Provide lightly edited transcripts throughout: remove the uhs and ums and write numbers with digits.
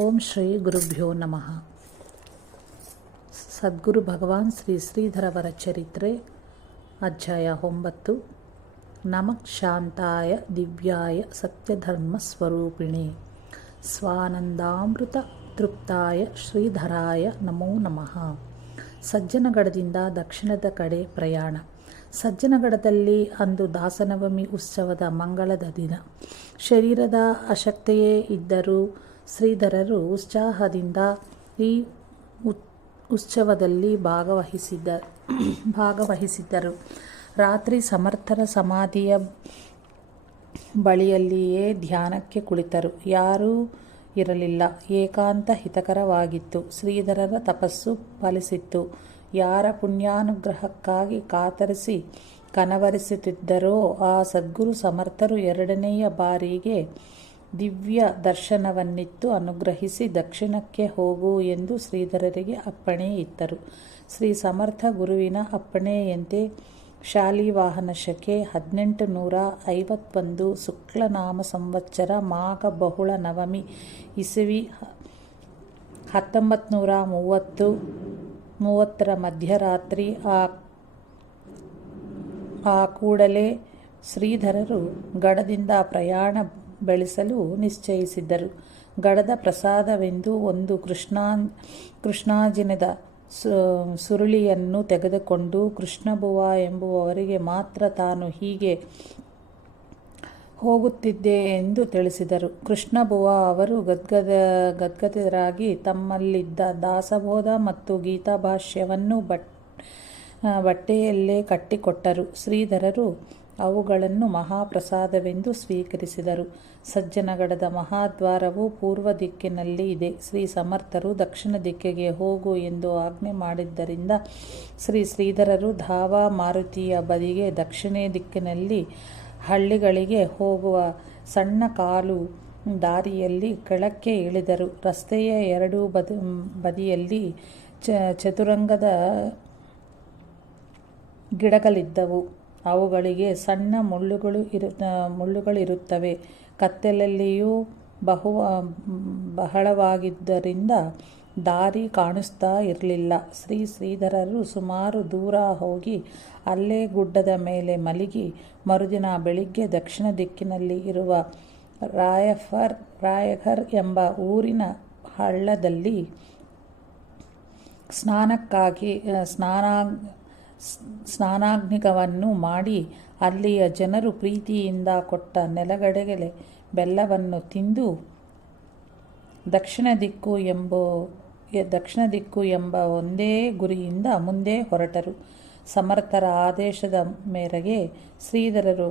ಓಂ ಶ್ರೀ ಗುರುಭ್ಯೋ ನಮಃ. ಸದ್ಗುರು ಭಗವಾನ್ ಶ್ರೀ ಶ್ರೀಧರವರ ಚರಿತ್ರೆ ಅಧ್ಯಾಯ 9. ನಮಃ ಶಾಂತಾಯ ದಿವ್ಯಾಯ ಸತ್ಯಧರ್ಮ ಸ್ವರೂಪಿಣೆ ಸ್ವಾನಂದಾಮೃತ ತೃಪ್ತಾಯ ಶ್ರೀಧರಾಯ ನಮೋ ನಮಃ. ಸಜ್ಜನಗಡದಿಂದ ದಕ್ಷಿಣದ ಕಡೆ ಪ್ರಯಾಣ. ಸಜ್ಜನಗಡದಲ್ಲಿ ಅಂದು ದಾಸನವಮಿ ಉತ್ಸವದ ಮಂಗಳದ ದಿನ. ಶರೀರದ ಅಶಕ್ತೆಯೇ ಇದ್ದರೂ ಶ್ರೀಧರರು ಉತ್ಸಾಹದಿಂದ ಈ ಉತ್ಸವದಲ್ಲಿ ಭಾಗವಹಿಸಿದ್ದರು. ರಾತ್ರಿ ಸಮರ್ಥರ ಸಮಾಧಿಯ ಬಳಿಯಲ್ಲಿಯೇ ಧ್ಯಾನಕ್ಕೆ ಕುಳಿತರು. ಯಾರೂ ಇರಲಿಲ್ಲ. ಏಕಾಂತ ಹಿತಕರವಾಗಿತ್ತು. ಶ್ರೀಧರರ ತಪಸ್ಸು ಫಲಿಸಿತ್ತು. ಯಾರ ಪುಣ್ಯಾನುಗ್ರಹಕ್ಕಾಗಿ ಕಾತರಿಸಿ ಕನವರಿಸುತ್ತಿದ್ದರೋ ಆ ಸದ್ಗುರು ಸಮರ್ಥರು ಎರಡನೆಯ ಬಾರಿಗೆ ದಿವ್ಯ ದರ್ಶನವನ್ನಿತ್ತು ಅನುಗ್ರಹಿಸಿ ದಕ್ಷಿಣಕ್ಕೆ ಹೋಗು ಎಂದು ಶ್ರೀಧರರಿಗೆ ಅಪ್ಪಣೆ ಇತ್ತರು. ಶ್ರೀ ಸಮರ್ಥ ಗುರುವಿನ ಅಪ್ಪಣೆಯಂತೆ ಶಾಲಿವಾಹನ ಶಕೆ 1851 ಶುಕ್ಲನಾಮ ಸಂವತ್ಸರ ಮಾಘ ಬಹುಳ ನವಮಿ ಇಸವಿ 1930 ಮಧ್ಯರಾತ್ರಿ ಆ ಕೂಡಲೇ ಶ್ರೀಧರರು ಗಡದಿಂದ ಪ್ರಯಾಣ ಬೆಳೆಸಲು ನಿಶ್ಚಯಿಸಿದ್ದರು. ಗಡದ ಪ್ರಸಾದವೆಂದು ಒಂದು ಕೃಷ್ಣಾಜಿನದ ಸುರುಳಿಯನ್ನು ತೆಗೆದುಕೊಂಡು ಕೃಷ್ಣಬುವ ಎಂಬುವವರಿಗೆ ಮಾತ್ರ ತಾನು ಹೀಗೆ ಹೋಗುತ್ತಿದ್ದೆ ಎಂದು ತಿಳಿಸಿದರು. ಕೃಷ್ಣಬುವ ಅವರು ಗದ್ಗದರಾಗಿ ತಮ್ಮಲ್ಲಿದ್ದ ದಾಸಬೋಧ ಮತ್ತು ಗೀತಾಭಾಷ್ಯವನ್ನು ಬಟ್ಟೆಯಲ್ಲೇ ಕಟ್ಟಿಕೊಟ್ಟರು. ಶ್ರೀಧರರು ಅವುಗಳನ್ನು ಮಹಾಪ್ರಸಾದವೆಂದು ಸ್ವೀಕರಿಸಿದರು. ಸಜ್ಜನಗಡದ ಮಹಾದ್ವಾರವು ಪೂರ್ವ ದಿಕ್ಕಿನಲ್ಲಿ ಇದೆ. ಶ್ರೀ ಸಮರ್ಥರು ದಕ್ಷಿಣ ದಿಕ್ಕಿಗೆ ಹೋಗು ಎಂದು ಆಜ್ಞೆ ಮಾಡಿದ್ದರಿಂದ ಶ್ರೀಧರರು ಧಾವಾ ಮಾರುತಿಯ ಬದಿಗೆ ದಕ್ಷಿಣ ದಿಕ್ಕಿನಲ್ಲಿ ಹಳ್ಳಿಗಳಿಗೆ ಹೋಗುವ ಸಣ್ಣ ಕಾಲು ದಾರಿಯಲ್ಲಿ ಕೆಳಕ್ಕೆ ಇಳಿದರು. ರಸ್ತೆಯ ಎರಡೂ ಬದಿಯಲ್ಲಿ ಚತುರಂಗದ ಗಿಡಗಳಿದ್ದವು. ಅವುಗಳಿಗೆ ಸಣ್ಣ ಮುಳ್ಳುಗಳಿರುತ್ತವೆ. ಕತ್ತಲಲ್ಲಿಯೂ ಬಹಳವಾಗಿದ್ದರಿಂದ ದಾರಿ ಕಾಣಿಸ್ತಾ ಇರಲಿಲ್ಲ. ಶ್ರೀಧರರು ಸುಮಾರು ದೂರ ಹೋಗಿ ಅಲ್ಲೇ ಗುಡ್ಡದ ಮೇಲೆ ಮಲಗಿ ಮರುದಿನ ಬೆಳಿಗ್ಗೆ ದಕ್ಷಿಣ ದಿಕ್ಕಿನಲ್ಲಿ ಇರುವ ರಾಯಘರ್ ಎಂಬ ಊರಿನ ಹಳ್ಳದಲ್ಲಿ ಸ್ನಾನಾಗ್ನಿಕವನ್ನು ಮಾಡಿ ಅಲ್ಲಿಯ ಜನರು ಪ್ರೀತಿಯಿಂದ ಕೊಟ್ಟ ನೆಲಗಡಲೆ ಬೆಲ್ಲವನ್ನು ತಿಂದು ದಕ್ಷಿಣ ದಿಕ್ಕು ಎಂಬ ಒಂದೇ ಗುರಿಯಿಂದ ಮುಂದೆ ಹೊರಟರು. ಸಮರ್ಥರ ಆದೇಶದ ಮೇರೆಗೆ ಶ್ರೀಧರರು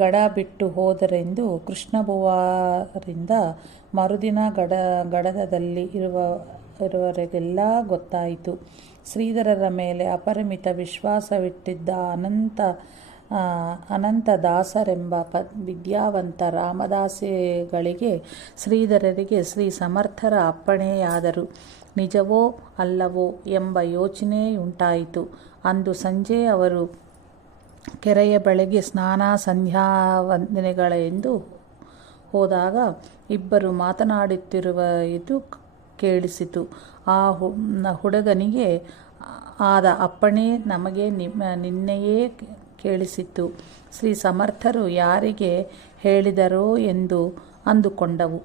ಗಡ ಬಿಟ್ಟು ಹೋದರೆಂದು ಕೃಷ್ಣಬುವಾರಿಂದ ಮರುದಿನ ಗಡದಲ್ಲಿ ಇರುವವರೆಗೆಲ್ಲ ಗೊತ್ತಾಯಿತು. ಶ್ರೀಧರರ ಮೇಲೆ ಅಪರಿಮಿತ ವಿಶ್ವಾಸವಿಟ್ಟಿದ್ದ ಅನಂತ ದಾಸರೆಂಬ ವಿದ್ಯಾವಂತ ರಾಮದಾಸಿಗಳಿಗೆ ಶ್ರೀಧರರಿಗೆ ಶ್ರೀ ಸಮರ್ಥರ ಅಪ್ಪಣೆಯಾದರೂ ನಿಜವೋ ಅಲ್ಲವೋ ಎಂಬ ಯೋಚನೆಯುಂಟಾಯಿತು. ಅಂದು ಸಂಜೆ ಅವರು ಕೆರೆಯ ಬಳಿಗೆ ಸ್ನಾನ ಸಂಧ್ಯಾವಂದನೆಗಳೆಂದು ಹೋದಾಗ ಇಬ್ಬರು ಮಾತನಾಡುತ್ತಿರುವುದು ಕೇಳಿಸಿತು. ಆ ಹುಡುಗನಿಗೆ ಆದ ಅಪ್ಪಣೆ ನಮಗೆ ನಿನ್ನೆಯೇ ಕೇಳಿಸಿತು. ಶ್ರೀ ಸಮರ್ಥರು ಯಾರಿಗೆ ಹೇಳಿದರೋ ಎಂದು ಅಂದುಕೊಂಡವು.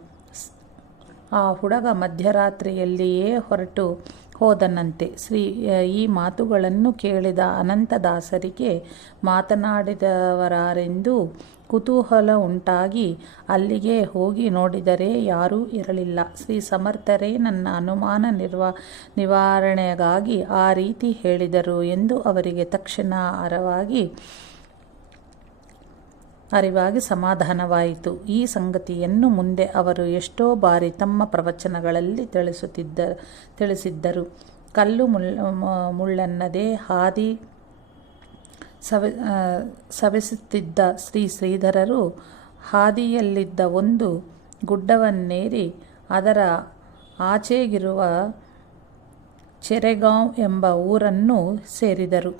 ಆ ಹುಡುಗ ಮಧ್ಯರಾತ್ರಿಯಲ್ಲಿಯೇ ಹೊರಟು ಹೋದನಂತೆ. ಈ ಮಾತುಗಳನ್ನು ಕೇಳಿದ ಅನಂತದಾಸರಿಗೆ ಮಾತನಾಡಿದವರಾರೆಂದು ಕುತೂಹಲ ಉಂಟಾಗಿ ಅಲ್ಲಿಗೆ ಹೋಗಿ ನೋಡಿದರೆ ಯಾರೂ ಇರಲಿಲ್ಲ. ಶ್ರೀ ಸಮರ್ಥರೇ ನನ್ನ ಅನುಮಾನ ನಿವಾರಣೆಗಾಗಿ ಆ ರೀತಿ ಹೇಳಿದರು ಎಂದು ಅವರಿಗೆ ತಕ್ಷಣ ಅರಿವಾಗಿ ಸಮಾಧಾನವಾಯಿತು. ಈ ಸಂಗತಿಯನ್ನು ಮುಂದೆ ಅವರು ಎಷ್ಟೋ ಬಾರಿ ತಮ್ಮ ಪ್ರವಚನಗಳಲ್ಲಿ ತಿಳಿಸಿದ್ದರು. ಕಲ್ಲು ಮುಳ್ಳನ್ನದೇ ಹಾದಿ ಸವೆಸುತ್ತಿದ್ದ ಶ್ರೀಧರರು ಹಾದಿಯಲ್ಲಿದ್ದ ಒಂದು ಗುಡ್ಡವನ್ನೇರಿ ಅದರ ಆಚೆಗಿರುವ ಚೆರೆಗಾಂವ್ ಎಂಬ ಊರನ್ನು ಸೇರಿದರು.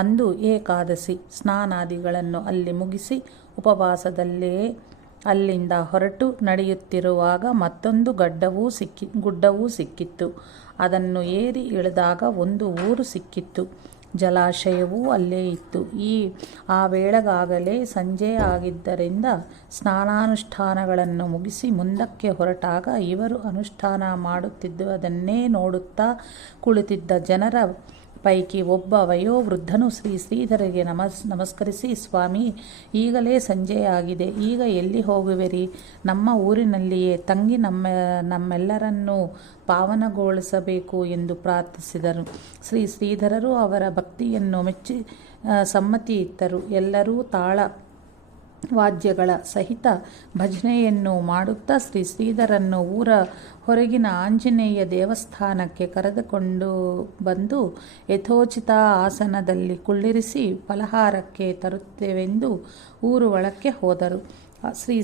ಅಂದು ಏಕಾದಶಿ. ಸ್ನಾನಾದಿಗಳನ್ನು ಅಲ್ಲಿ ಮುಗಿಸಿ ಉಪವಾಸದಲ್ಲೇ ಅಲ್ಲಿಂದ ಹೊರಟು ನಡೆಯುತ್ತಿರುವಾಗ ಮತ್ತೊಂದು ಗುಡ್ಡವೂ ಸಿಕ್ಕಿತ್ತು. ಅದನ್ನು ಏರಿ ಇಳಿದಾಗ ಒಂದು ಊರು ಸಿಕ್ಕಿತ್ತು. ಜಲಾಶಯವೂ ಅಲ್ಲೇ ಇತ್ತು. ಆ ವೇಳೆಗಾಗಲೇ ಸಂಜೆ ಆಗಿದ್ದರಿಂದ ಸ್ನಾನಾನುಷ್ಠಾನಗಳನ್ನು ಮುಗಿಸಿ ಮುಂದಕ್ಕೆ ಹೊರಟಾಗ ಇವರು ಅನುಷ್ಠಾನ ಮಾಡುತ್ತಿದ್ದುದನ್ನೇ ನೋಡುತ್ತಾ ಕುಳಿತಿದ್ದ ಜನರ ಪೈಕಿ ಒಬ್ಬ ವಯೋವೃದ್ಧನು ಶ್ರೀಧರಿಗೆ ನಮಸ್ಕರಿಸಿ, ಸ್ವಾಮಿ, ಈಗಲೇ ಸಂಜೆಯಾಗಿದೆ, ಈಗ ಎಲ್ಲಿ ಹೋಗುವಿರಿ? ನಮ್ಮ ಊರಿನಲ್ಲಿಯೇ ತಂಗಿ ನಮ್ಮೆಲ್ಲರನ್ನೂ ಪಾವನಗೊಳಿಸಬೇಕು ಎಂದು ಪ್ರಾರ್ಥಿಸಿದರು. ಶ್ರೀಧರರು ಅವರ ಭಕ್ತಿಯನ್ನು ಮೆಚ್ಚಿ ಸಮ್ಮತಿ ಇತ್ತರು. ಎಲ್ಲರೂ ತಾಳ ವಾದ್ಯಗಳ ಸಹಿತ ಭಜನೆಯನ್ನು ಮಾಡುತ್ತಾ ಶ್ರೀಧರನ್ನು ಊರ ಹೊರಗಿನ ಆಂಜನೇಯ ದೇವಸ್ಥಾನಕ್ಕೆ ಕರೆದುಕೊಂಡು ಬಂದು ಯಥೋಚಿತ ಆಸನದಲ್ಲಿ ಕುಳ್ಳಿರಿಸಿ ಫಲಹಾರಕ್ಕೆ ತರುತ್ತೇವೆಂದು ಊರು ಒಳಕ್ಕೆ ಹೋದರು.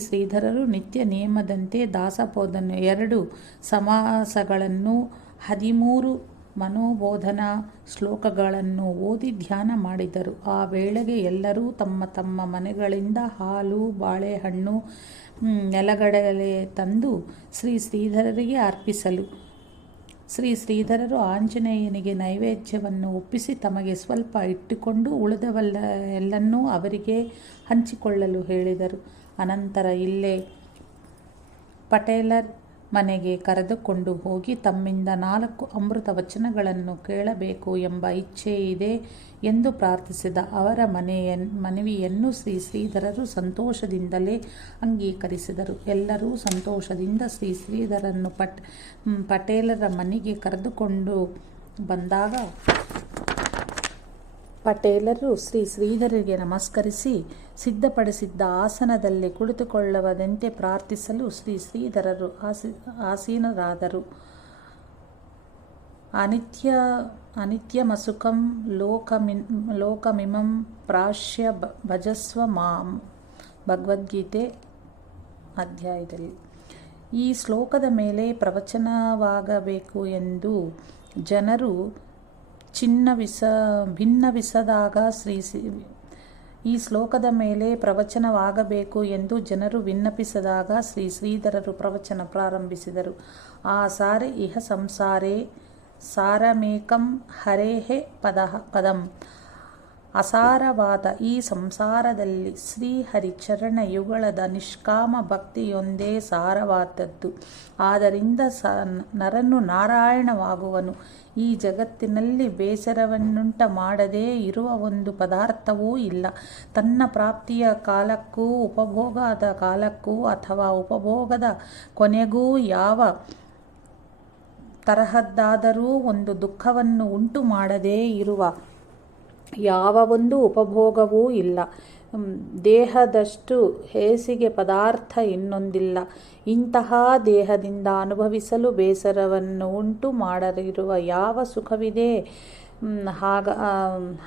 ಶ್ರೀಧರರು ನಿತ್ಯ ನಿಯಮದಂತೆ ದಾಸಬೋಧನ 2 ಸಮಾಸಗಳನ್ನು 13 ಮನೋಬೋಧನಾ ಶ್ಲೋಕಗಳನ್ನು ಓದಿ ಧ್ಯಾನ ಮಾಡಿದರು. ಆ ವೇಳೆಗೆ ಎಲ್ಲರೂ ತಮ್ಮ ತಮ್ಮ ಮನೆಗಳಿಂದ ಹಾಲು, ಬಾಳೆಹಣ್ಣು, ನೆಲಗಡಲೆ ತಂದು ಶ್ರೀಧರರಿಗೆ ಅರ್ಪಿಸಲು ಶ್ರೀಧರರು ಆಂಜನೇಯನಿಗೆ ನೈವೇದ್ಯವನ್ನು ಒಪ್ಪಿಸಿ ತಮಗೆ ಸ್ವಲ್ಪ ಇಟ್ಟುಕೊಂಡು ಉಳಿದವೆಲ್ಲನ್ನೂ ಅವರಿಗೆ ಹಂಚಿಕೊಳ್ಳಲು ಹೇಳಿದರು. ಅನಂತರ ಇಲ್ಲೇ ಪಟೇಲರ್ ಮನೆಗೆ ಕರೆದುಕೊಂಡು ಹೋಗಿ ತಮ್ಮಿಂದ 4 ಅಮೃತ ವಚನಗಳನ್ನು ಕೇಳಬೇಕು ಎಂಬ ಇಚ್ಛೆ ಇದೆ ಎಂದು ಪ್ರಾರ್ಥಿಸಿದ. ಅವರ ಮನವಿಯನ್ನು ಶ್ರೀಧರರು ಸಂತೋಷದಿಂದಲೇ ಅಂಗೀಕರಿಸಿದರು. ಎಲ್ಲರೂ ಸಂತೋಷದಿಂದ ಶ್ರೀಧರನ್ನು ಪಟೇಲರ ಮನೆಗೆ ಕರೆದುಕೊಂಡು ಬಂದಾಗ ಪಟೇಲರು ಶ್ರೀಧರರಿಗೆ ನಮಸ್ಕರಿಸಿ ಸಿದ್ಧಪಡಿಸಿದ್ದ ಆಸನದಲ್ಲಿ ಕುಳಿತುಕೊಳ್ಳುವುದಂತೆ ಪ್ರಾರ್ಥಿಸಲು ಶ್ರೀಧರರು ಆಸೀನರಾದರು. ಅನಿತ್ಯಮಸುಖಂ ಲೋಕಮಿಮಂ ಪ್ರಾಶ್ಯ ಭಜಸ್ವ ಮಾಂ. ಭಗವದ್ಗೀತೆ ಅಧ್ಯಾಯದಲ್ಲಿ ಈ ಶ್ಲೋಕದ ಮೇಲೆ ಪ್ರವಚನವಾಗಬೇಕು ಎಂದು ಜನರು ಭಿನ್ನವಿಸದಾಗ ಈ ಶ್ಲೋಕದ ಮೇಲೆ ಪ್ರವಚನವಾಗಬೇಕು ಎಂದು ಜನರು ವಿನ್ನಪಿಸಿದಾಗ ಶ್ರೀಧರರು ಪ್ರವಚನ ಪ್ರಾರಂಭಿಸಿದರು. ಆಸಾರೆ ಇಹ ಸಂಸಾರೇ ಸಾರಮೇಕಂ ಹರೇಃ ಪದಂ. ಅಸಾರವಾದ ಈ ಸಂಸಾರದಲ್ಲಿ ಶ್ರೀಹರಿ ಚರಣ ಯುಗಳದ ನಿಷ್ಕಾಮ ಭಕ್ತಿಯೊಂದೇ ಸಾರವಾದದ್ದು. ಆದ್ದರಿಂದ ನರನು ನಾರಾಯಣವಾಗುವನು. ಈ ಜಗತ್ತಿನಲ್ಲಿ ಬೇಸರವನ್ನುಂಟ ಮಾಡದೇ ಇರುವ ಒಂದು ಪದಾರ್ಥವೂ ಇಲ್ಲ. ತನ್ನ ಪ್ರಾಪ್ತಿಯ ಕಾಲಕ್ಕೂ ಉಪಭೋಗದ ಕಾಲಕ್ಕೂ ಅಥವಾ ಉಪಭೋಗದ ಕೊನೆಗೂ ಯಾವ ತರಹದ್ದಾದರೂ ಒಂದು ದುಃಖವನ್ನು ಉಂಟು ಮಾಡದೇ ಇರುವ ಯಾವ ಒಂದು ಉಪಭೋಗವೂ ಇಲ್ಲ. ದೇಹದಷ್ಟು ಹೇಸಿಗೆ ಪದಾರ್ಥ ಇನ್ನೊಂದಿಲ್ಲ. ಇಂತಹ ದೇಹದಿಂದ ಅನುಭವಿಸಲು ಬೇಸರವನ್ನು ಉಂಟು ಮಾಡದಿರುವ ಯಾವ ಸುಖವಿದೆ?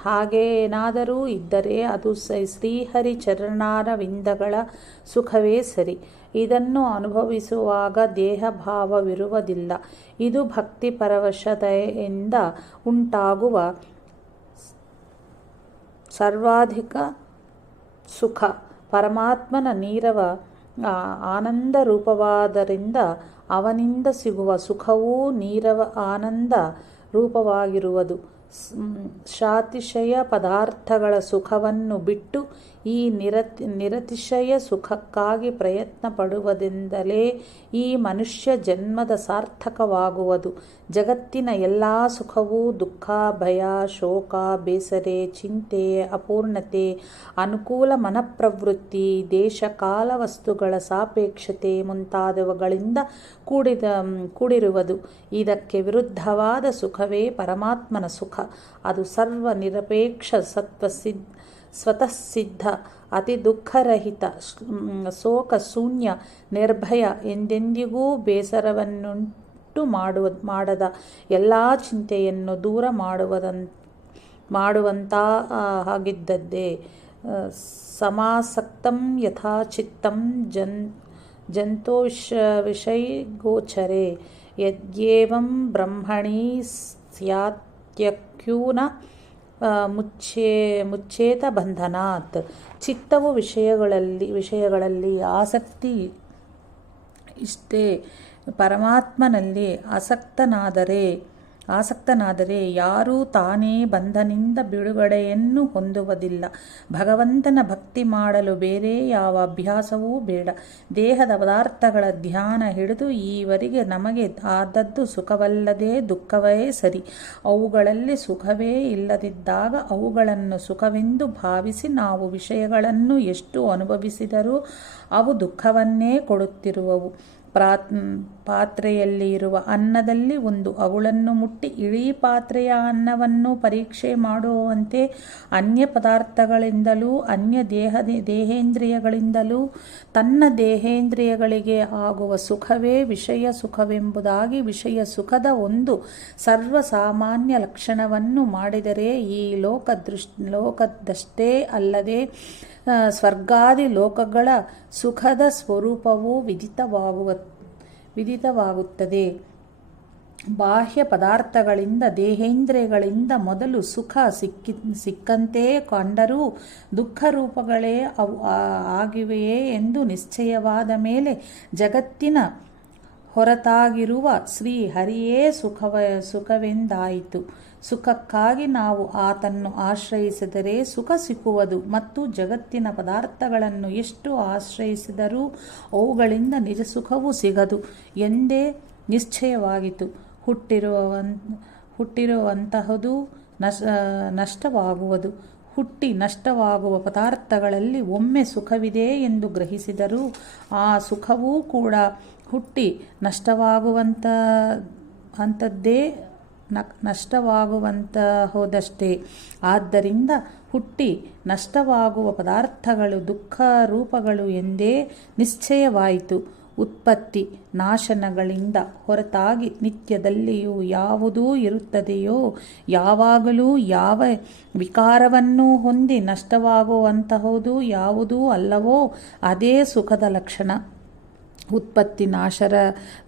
ಹಾಗೇನಾದರೂ ಇದ್ದರೆ ಅದು ಶ್ರೀಹರಿ ಚರಣಾರವಿಂದಗಳ ಸುಖವೇ ಸರಿ. ಇದನ್ನು ಅನುಭವಿಸುವಾಗ ದೇಹಭಾವವಿರುವುದಿಲ್ಲ. ಇದು ಭಕ್ತಿ ಪರವಶತೆಯಿಂದ ಉಂಟಾಗುವ ಸರ್ವಾಧಿಕ ಸುಖ. ಪರಮಾತ್ಮನ ನೀರವ ಆನಂದ ರೂಪವಾದ್ದರಿಂದ ಅವನಿಂದ ಸಿಗುವ ಸುಖವೂ ನೀರವ ಆನಂದ ರೂಪವಾಗಿರುವುದು. ಶಾತಿಶಯ ಪದಾರ್ಥಗಳ ಸುಖವನ್ನು ಬಿಟ್ಟು ಈ ನಿರತಿಶಯ ಸುಖಕ್ಕಾಗಿ ಪ್ರಯತ್ನ ಪಡುವುದರಿಂದಲೇ ಈ ಮನುಷ್ಯ ಜನ್ಮದ ಸಾರ್ಥಕವಾಗುವುದು. ಜಗತ್ತಿನ ಎಲ್ಲ ಸುಖವೂ ದುಃಖ, ಭಯ, ಶೋಕ, ಬೇಸರೆ, ಚಿಂತೆ, ಅಪೂರ್ಣತೆ, ಅನುಕೂಲ ಮನಪ್ರವೃತ್ತಿ, ದೇಶ ಕಾಲ ವಸ್ತುಗಳ ಸಾಪೇಕ್ಷತೆ ಮುಂತಾದವುಗಳಿಂದ ಕೂಡಿರುವುದು. ಇದಕ್ಕೆ ವಿರುದ್ಧವಾದ ಸುಖವೇ ಪರಮಾತ್ಮನ ಸುಖ. ಅದು ಸರ್ವ ನಿರಪೇಕ್ಷ ಸ್ವತಃ ಸಿದ್ಧ, ಅತಿ ದುಃಖರಹಿತ, ಶೋಕ ಶೂನ್ಯ, ನಿರ್ಭಯ, ಎಂದೆಂದಿಗೂ ಬೇಸರವನ್ನುಂಟು ಮಾಡದ, ಎಲ್ಲ ಚಿಂತೆಯನ್ನು ದೂರ ಮಾಡುವಂತಾಗಿದ್ದದ್ದೇ. ಸಮಾಸಕ್ತಂ ಯಥಾ ಚಿತ್ತಂ ಜಂತೋಷವಿಷಯಗೋಚರೇ ಯದ್ಯೇವಂ ಬ್ರಹ್ಮಣಿ ಸ್ಯಾತ್ಯಕ್ಯೂನ ಮುಚ್ಚೇತ ಬಂಧನಾತ್. ಚಿತ್ತವು ವಿಷಯಗಳಲ್ಲಿ ಆಸಕ್ತಿ ಇಷ್ಟೇ. ಪರಮಾತ್ಮನಲ್ಲಿ ಆಸಕ್ತನಾದರೆ ಯಾರೂ ತಾನೇ ಬಂಧನಿಂದ ಬಿಡುಗಡೆಯನ್ನು ಹೊಂದುವುದಿಲ್ಲ. ಭಗವಂತನ ಭಕ್ತಿ ಮಾಡಲು ಬೇರೆ ಯಾವ ಅಭ್ಯಾಸವೂ ಬೇಡ. ದೇಹದ ಪದಾರ್ಥಗಳ ಧ್ಯಾನ ಹಿಡಿದು ಈವರೆಗೆ ನಮಗೆ ಆದದ್ದು ಸುಖವಲ್ಲದೆ ದುಃಖವೇ ಸರಿ. ಅವುಗಳಲ್ಲಿ ಸುಖವೇ ಇಲ್ಲದಿದ್ದಾಗ ಅವುಗಳನ್ನು ಸುಖವೆಂದು ಭಾವಿಸಿ ನಾವು ವಿಷಯಗಳನ್ನು ಎಷ್ಟು ಅನುಭವಿಸಿದರೂ ಅವು ದುಃಖವನ್ನೇ ಕೊಡುತ್ತಿರುವವು. ಪಾತ್ರೆಯಲ್ಲಿ ಇರುವ ಅನ್ನದಲ್ಲಿ ಒಂದು ಅಗುಳನ್ನು ಮುಟ್ಟಿ ಇಡೀ ಪಾತ್ರೆಯ ಅನ್ನವನ್ನು ಪರೀಕ್ಷೆ ಮಾಡುವಂತೆ ಅನ್ಯ ಪದಾರ್ಥಗಳಿಂದಲೂ ಅನ್ಯ ದೇಹೇಂದ್ರಿಯಗಳಿಂದಲೂ ತನ್ನ ದೇಹೇಂದ್ರಿಯಗಳಿಗೆ ಆಗುವ ಸುಖವೇ ವಿಷಯ ಸುಖವೆಂಬುದಾಗಿ ವಿಷಯ ಸುಖದ ಒಂದು ಸರ್ವಸಾಮಾನ್ಯ ಲಕ್ಷಣವನ್ನು ಮಾಡಿದರೆ ಈ ಲೋಕದಷ್ಟೇ ಅಲ್ಲದೆ ಸ್ವರ್ಗಾದಿ ಲೋಕಗಳ ಸುಖದ ಸ್ವರೂಪವೂ ವಿದಿತವಾಗುತ್ತದೆ. ಬಾಹ್ಯ ಪದಾರ್ಥಗಳಿಂದ ದೇಹೇಂದ್ರಿಯಗಳಿಂದ ಮೊದಲು ಸುಖ ಸಿಕ್ಕಂತೆ ಕಂಡರೂ ದುಃಖ ರೂಪಗಳೇ ಅವು ಆಗಿವೆಯೇ ಎಂದು ನಿಶ್ಚಯವಾದ ಮೇಲೆ ಜಗತ್ತಿನ ಹೊರತಾಗಿರುವ ಶ್ರೀ ಹರಿಯೇ ಸುಖವೆಂದಾಯಿತು. ಸುಖಕ್ಕಾಗಿ ನಾವು ಆತನ್ನು ಆಶ್ರಯಿಸಿದರೆ ಸುಖ ಸಿಕ್ಕುವುದು ಮತ್ತು ಜಗತ್ತಿನ ಪದಾರ್ಥಗಳನ್ನು ಎಷ್ಟು ಆಶ್ರಯಿಸಿದರೂ ಅವುಗಳಿಂದ ನಿಜ ಸುಖವೂ ಸಿಗದು ಎಂದೇ ನಿಶ್ಚಯವಾಗಿತ್ತು. ಹುಟ್ಟಿರುವಂತಹದು ನಷ್ಟವಾಗುವುದು. ಹುಟ್ಟಿ ನಷ್ಟವಾಗುವ ಪದಾರ್ಥಗಳಲ್ಲಿ ಒಮ್ಮೆ ಸುಖವಿದೆ ಎಂದು ಗ್ರಹಿಸಿದರೂ ಆ ಸುಖವೂ ಕೂಡ ಹುಟ್ಟಿ ನಷ್ಟವಾಗುವಂತಹದಷ್ಟೇ. ಆದ್ದರಿಂದ ಹುಟ್ಟಿ ನಷ್ಟವಾಗುವ ಪದಾರ್ಥಗಳು ದುಃಖ ರೂಪಗಳು ಎಂದೇ ನಿಶ್ಚಯವಾಯಿತು. ಉತ್ಪತ್ತಿ ನಾಶನಗಳಿಂದ ಹೊರತಾಗಿ ನಿತ್ಯದಲ್ಲಿಯೂ ಯಾವುದೂ ಇರುತ್ತದೆಯೋ, ಯಾವಾಗಲೂ ಯಾವ ವಿಕಾರವನ್ನು ಹೊಂದಿ ನಷ್ಟವಾಗುವಂತಹುದು ಯಾವುದೂ ಅಲ್ಲವೋ ಅದೇ ಸುಖದ ಲಕ್ಷಣ. ಉತ್ಪತ್ತಿ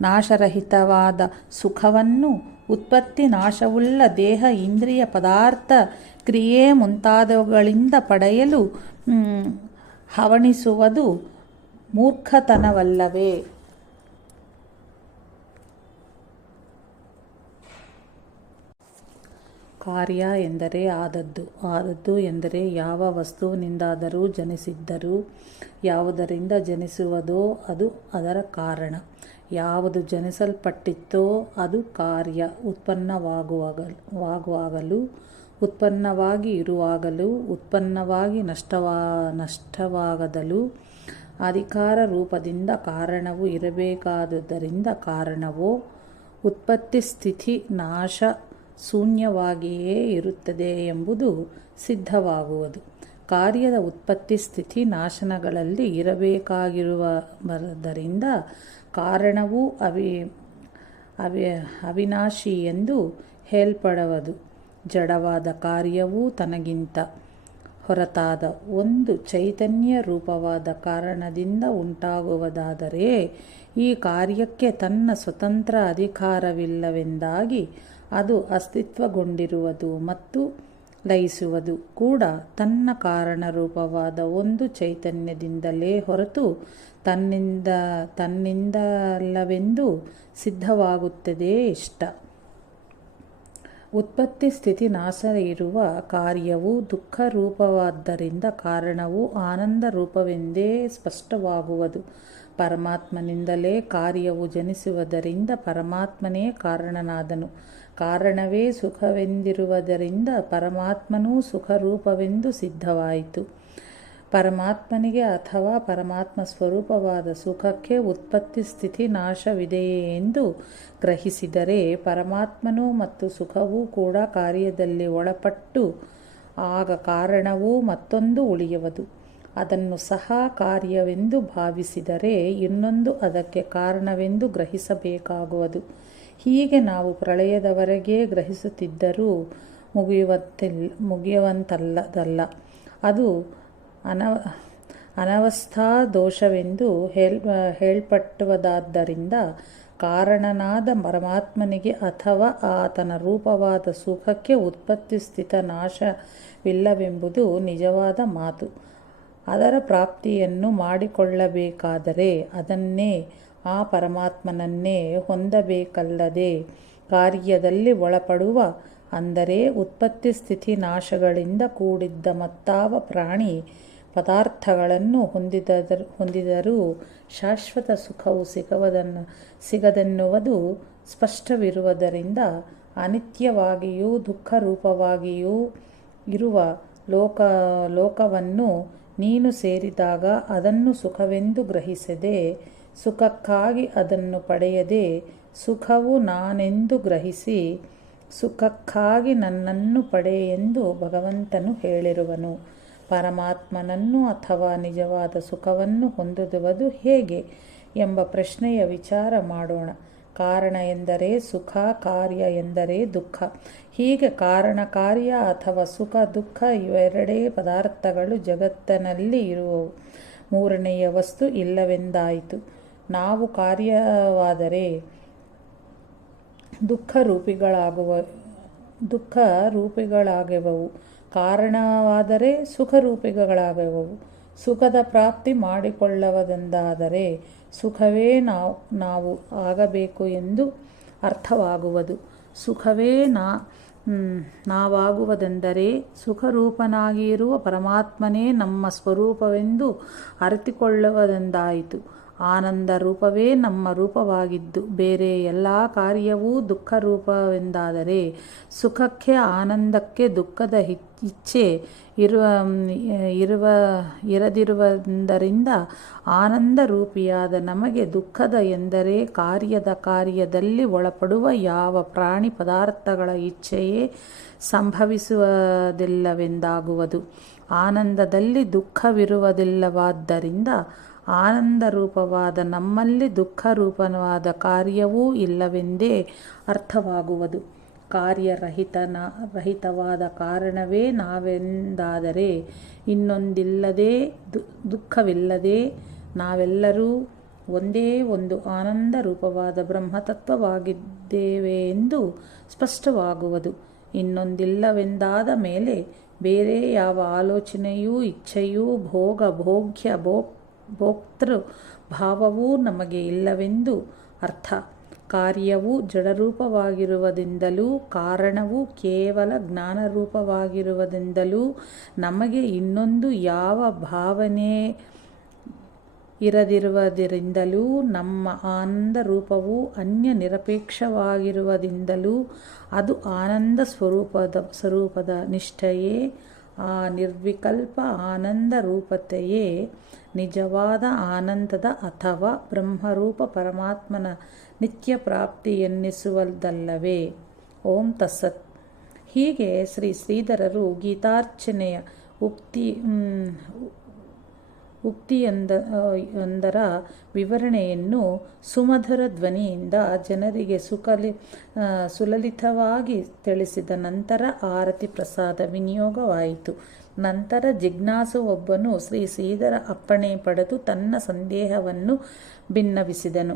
ನಾಶರಹಿತವಾದ ಸುಖವನ್ನು ಉತ್ಪತ್ತಿ ನಾಶವುಳ್ಳ ದೇಹ ಇಂದ್ರಿಯ ಪದಾರ್ಥ ಕ್ರಿಯೆ ಮುಂತಾದವುಗಳಿಂದ ಪಡೆಯಲು ಹವಣಿಸುವುದು ಮೂರ್ಖತನವಲ್ಲವೇ? ಕಾರ್ಯ ಎಂದರೆ ಆದದ್ದು ಎಂದರೆ ಯಾವ ವಸ್ತುವಿನಿಂದಾದರೂ ಜನಿಸಿದ್ದರೂ ಯಾವುದರಿಂದ ಜನಿಸುವುದೋ ಅದು ಅದರ ಕಾರಣ. ಯಾವುದು ಜನಿಸಲ್ಪಟ್ಟಿತೋ ಅದು ಕಾರ್ಯ. ಉತ್ಪನ್ನವಾಗುವಾಗಲೂ ಉತ್ಪನ್ನವಾಗಿ ಇರುವಾಗಲೂ ಉತ್ಪನ್ನವಾಗಿ ನಷ್ಟವಾಗದಲೂ ಅಧಿಕಾರ ರೂಪದಿಂದ ಕಾರಣವು ಇರಬೇಕಾದುದರಿಂದ ಕಾರಣವೋ ಉತ್ಪತ್ತಿ ಸ್ಥಿತಿ ನಾಶ ಶೂನ್ಯವಾಗಿಯೇ ಇರುತ್ತದೆ ಎಂಬುದು ಸಿದ್ಧವಾಗುವುದು. ಕಾರ್ಯದ ಉತ್ಪತ್ತಿ ಸ್ಥಿತಿ ನಾಶನಗಳಲ್ಲಿ ಇರಬೇಕಾಗಿರುವುದರಿಂದ ಕಾರಣವೂ ಅವಿನಾಶಿ ಎಂದು ಹೇಳಲ್ಪಡುವುದು. ಜಡವಾದ ಕಾರ್ಯವೂ ತನಗಿಂತ ಹೊರತಾದ ಒಂದು ಚೈತನ್ಯ ರೂಪವಾದ ಕಾರಣದಿಂದ ಉಂಟಾಗುವುದಾದರೆ ಈ ಕಾರ್ಯಕ್ಕೆ ತನ್ನ ಸ್ವತಂತ್ರ ಅಧಿಕಾರವಿಲ್ಲವೆಂದಾಗಿ ಅದು ಅಸ್ತಿತ್ವಗೊಂಡಿರುವುದು ಮತ್ತು ಲಯಿಸುವುದು ಕೂಡ ತನ್ನ ಕಾರಣರೂಪವಾದ ಒಂದು ಚೈತನ್ಯದಿಂದಲೇ ಹೊರತು ತನ್ನಿಂದಲ್ಲವೆಂದು ಸಿದ್ಧವಾಗುತ್ತದೆ. ಇಷ್ಟ ಉತ್ಪತ್ತಿ ಸ್ಥಿತಿ ನಾಶ ಇರುವ ಕಾರ್ಯವು ದುಃಖ ರೂಪವಾದ್ದರಿಂದ ಕಾರಣವು ಆನಂದ ರೂಪವೆಂದೇ ಸ್ಪಷ್ಟವಾಗುವುದು. ಪರಮಾತ್ಮನಿಂದಲೇ ಕಾರ್ಯವು ಜನಿಸುವುದರಿಂದ ಪರಮಾತ್ಮನೇ ಕಾರಣನಾದನು. ಕಾರಣವೇ ಸುಖವೆಂದಿರುವುದರಿಂದ ಪರಮಾತ್ಮನೂ ಸುಖರೂಪವೆಂದು ಸಿದ್ಧವಾಯಿತು. ಪರಮಾತ್ಮನಿಗೆ ಅಥವಾ ಪರಮಾತ್ಮ ಸ್ವರೂಪವಾದ ಸುಖಕ್ಕೆ ಉತ್ಪತ್ತಿ ಸ್ಥಿತಿ ನಾಶವಿದೆಯೇ ಎಂದು ಗ್ರಹಿಸಿದರೆ ಪರಮಾತ್ಮನೂ ಮತ್ತು ಸುಖವೂ ಕೂಡ ಕಾರ್ಯದಲ್ಲಿ ಒಳಪಟ್ಟು ಆಗ ಕಾರಣವೂ ಮತ್ತೊಂದು ಉಳಿಯುವುದು. ಅದನ್ನು ಸಹ ಕಾರ್ಯವೆಂದು ಭಾವಿಸಿದರೆ ಇನ್ನೊಂದು ಅದಕ್ಕೆ ಕಾರಣವೆಂದು ಗ್ರಹಿಸಬೇಕಾಗುವುದು. ಹೀಗೆ ನಾವು ಪ್ರಳಯದವರೆಗೆ ಗ್ರಹಿಸುತ್ತಿದ್ದರೂ ಮುಗಿಯುವಂತಲ್ಲ. ಅದು ಅನವಸ್ಥಾ ದೋಷವೆಂದು ಹೇಳಲ್ಪಟ್ಟುದಾದ್ದರಿಂದ ಕಾರಣನಾದ ಪರಮಾತ್ಮನಿಗೆ ಅಥವಾ ಆತನ ರೂಪವಾದ ಸುಖಕ್ಕೆ ಉತ್ಪತ್ತಿ ಸ್ಥಿತ ನಾಶವಿಲ್ಲವೆಂಬುದು ನಿಜವಾದ ಮಾತು. ಅದರ ಪ್ರಾಪ್ತಿಯನ್ನು ಮಾಡಿಕೊಳ್ಳಬೇಕಾದರೆ ಅದನ್ನೇ, ಆ ಪರಮಾತ್ಮನನ್ನೇ ಹೊಂದಬೇಕಲ್ಲದೆ ಕಾರ್ಯದಲ್ಲಿ ಒಳಪಡುವ, ಅಂದರೆ ಉತ್ಪತ್ತಿ ಸ್ಥಿತಿ ನಾಶಗಳಿಂದ ಕೂಡಿದ್ದ ಮತ್ತಾವ ಪ್ರಾಣಿ ಪದಾರ್ಥಗಳನ್ನು ಹೊಂದಿದರೂ ಶಾಶ್ವತ ಸುಖವು ಸಿಗದೆನ್ನುವುದು ಸ್ಪಷ್ಟವಿರುವುದರಿಂದ ಅನಿತ್ಯವಾಗಿಯೂ ದುಃಖರೂಪವಾಗಿಯೂ ಇರುವ ಲೋಕವನ್ನು ನೀನು ಸೇರಿದಾಗ ಅದನ್ನು ಸುಖವೆಂದು ಗ್ರಹಿಸದೆ, ಸುಖಕ್ಕಾಗಿ ಅದನ್ನು ಪಡೆಯದೆ, ಸುಖವು ನಾನೆಂದು ಗ್ರಹಿಸಿ ಸುಖಕ್ಕಾಗಿ ನನ್ನನ್ನು ಪಡೆ ಎಂದು ಭಗವಂತನು ಹೇಳಿರುವನು. ಪರಮಾತ್ಮನನ್ನು ಅಥವಾ ನಿಜವಾದ ಸುಖವನ್ನು ಹೊಂದುವುದು ಹೇಗೆ ಎಂಬ ಪ್ರಶ್ನೆಯ ವಿಚಾರ ಮಾಡೋಣ. ಕಾರಣ ಎಂದರೆ ಸುಖ, ಕಾರ್ಯ ಎಂದರೆ ದುಃಖ. ಹೀಗೆ ಕಾರಣ, ಕಾರ್ಯ ಅಥವಾ ಸುಖ, ದುಃಖ ಇವೆರಡೇ ಪದಾರ್ಥಗಳು ಜಗತ್ತಿನಲ್ಲಿ ಇರುವವು. ಮೂರನೆಯ ವಸ್ತು ಇಲ್ಲವೆಂದಾಯಿತು. ನಾವು ಕಾರ್ಯವಾದರೆ ದುಃಖ ರೂಪಿಗಳಾಗುವವು, ಕಾರಣವಾದರೆ ಸುಖ ರೂಪಿಗಳಾಗುವವು. ಸುಖದ ಪ್ರಾಪ್ತಿ ಮಾಡಿಕೊಳ್ಳುವುದೆಂದಾದರೆ ಸುಖವೇ ನಾವು ಆಗಬೇಕು ಎಂದು ಅರ್ಥವಾಗುವುದು. ಸುಖವೇ ನಾವಾಗುವುದೆಂದರೆ ಸುಖರೂಪನಾಗಿರುವ ಪರಮಾತ್ಮನೇ ನಮ್ಮ ಸ್ವರೂಪವೆಂದು ಅರಿತುಕೊಳ್ಳುವುದೆಂದಾಯಿತು. ಆನಂದ ರೂಪವೇ ನಮ್ಮ ರೂಪವಾಗಿದ್ದು ಬೇರೆ ಎಲ್ಲ ಕಾರ್ಯವೂ ದುಃಖ ರೂಪವೆಂದಾದರೆ ಸುಖಕ್ಕೆ ಆನಂದಕ್ಕೆ ದುಃಖದ ಇಚ್ಛೆ ಇರದಿರುವುದರಿಂದ ಆನಂದ ರೂಪಿಯಾದ ನಮಗೆ ದುಃಖದ ಎಂದರೆ ಕಾರ್ಯದಲ್ಲಿ ಒಳಪಡುವ ಯಾವ ಪ್ರಾಣಿ ಪದಾರ್ಥಗಳ ಇಚ್ಛೆಯೇ ಸಂಭವಿಸುವುದಿಲ್ಲವೆಂದಾಗುವುದು. ಆನಂದದಲ್ಲಿ ದುಃಖವಿರುವುದಿಲ್ಲವಾದ್ದರಿಂದ ಆನಂದ ರೂಪವಾದ ನಮ್ಮಲ್ಲಿ ದುಃಖ ರೂಪವಾದ ಕಾರ್ಯವೂ ಇಲ್ಲವೆಂದೇ ಅರ್ಥವಾಗುವುದು. ಕಾರ್ಯರಹಿತವಾದ ಕಾರಣವೇ ನಾವೆಂದಾದರೆ ಇನ್ನೊಂದಿಲ್ಲದೆ ದುಃಖವಿಲ್ಲದೆ ನಾವೆಲ್ಲರೂ ಒಂದೇ ಒಂದು ಆನಂದ ರೂಪವಾದ ಬ್ರಹ್ಮತತ್ವವಾಗಿದ್ದೇವೆ ಎಂದು ಸ್ಪಷ್ಟವಾಗುವುದು. ಇನ್ನೊಂದಿಲ್ಲವೆಂದಾದ ಮೇಲೆ ಬೇರೆ ಯಾವ ಆಲೋಚನೆಯೂ ಇಚ್ಛೆಯೂ ಭೋಕ್ತೃ ಭಾವವೂ ನಮಗೆ ಇಲ್ಲವೆಂದು ಅರ್ಥ. ಕಾರ್ಯವು ಜಡರೂಪವಾಗಿರುವುದರಿಂದಲೂ ಕಾರಣವು ಕೇವಲ ಜ್ಞಾನರೂಪವಾಗಿರುವುದರಿಂದಲೂ ನಮಗೆ ಇನ್ನೊಂದು ಯಾವ ಭಾವನೆ ಇರದಿರುವುದರಿಂದಲೂ ನಮ್ಮ ಆನಂದ ರೂಪವು ಅನ್ಯ ನಿರಪೇಕ್ಷವಾಗಿರುವುದರಿಂದಲೂ ಅದು ಆನಂದ ಸ್ವರೂಪದ ನಿಷ್ಠೆಯೇ, ಆ ನಿರ್ವಿಕಲ್ಪ ಆನಂದ ರೂಪತೆಯೇ ನಿಜವಾದ ಆನಂದದ ಅಥವಾ ಬ್ರಹ್ಮರೂಪ ಪರಮಾತ್ಮನ ನಿತ್ಯ ಪ್ರಾಪ್ತಿ ಎನ್ನಿಸುವುದಲ್ಲವೇ. ಓಂ ತತ್ಸತ್. ಹೀಗೆ ಶ್ರೀಧರರು ಗೀತಾರ್ಚನೆಯ ಉಕ್ತಿಯೊಂದರ ವಿವರಣೆಯನ್ನು ಸುಮಧುರ ಧ್ವನಿಯಿಂದ ಜನರಿಗೆ ಸುಲಲಿತವಾಗಿ ತಿಳಿಸಿದ ನಂತರ ಆರತಿ ಪ್ರಸಾದ ವಿನಿಯೋಗವಾಯಿತು. ನಂತರ ಜಿಜ್ಞಾಸು ಒಬ್ಬನು ಶ್ರೀಧರ ಅಪ್ಪಣೆ ಪಡೆದು ತನ್ನ ಸಂದೇಹವನ್ನು ಭಿನ್ನವಿಸಿದನು.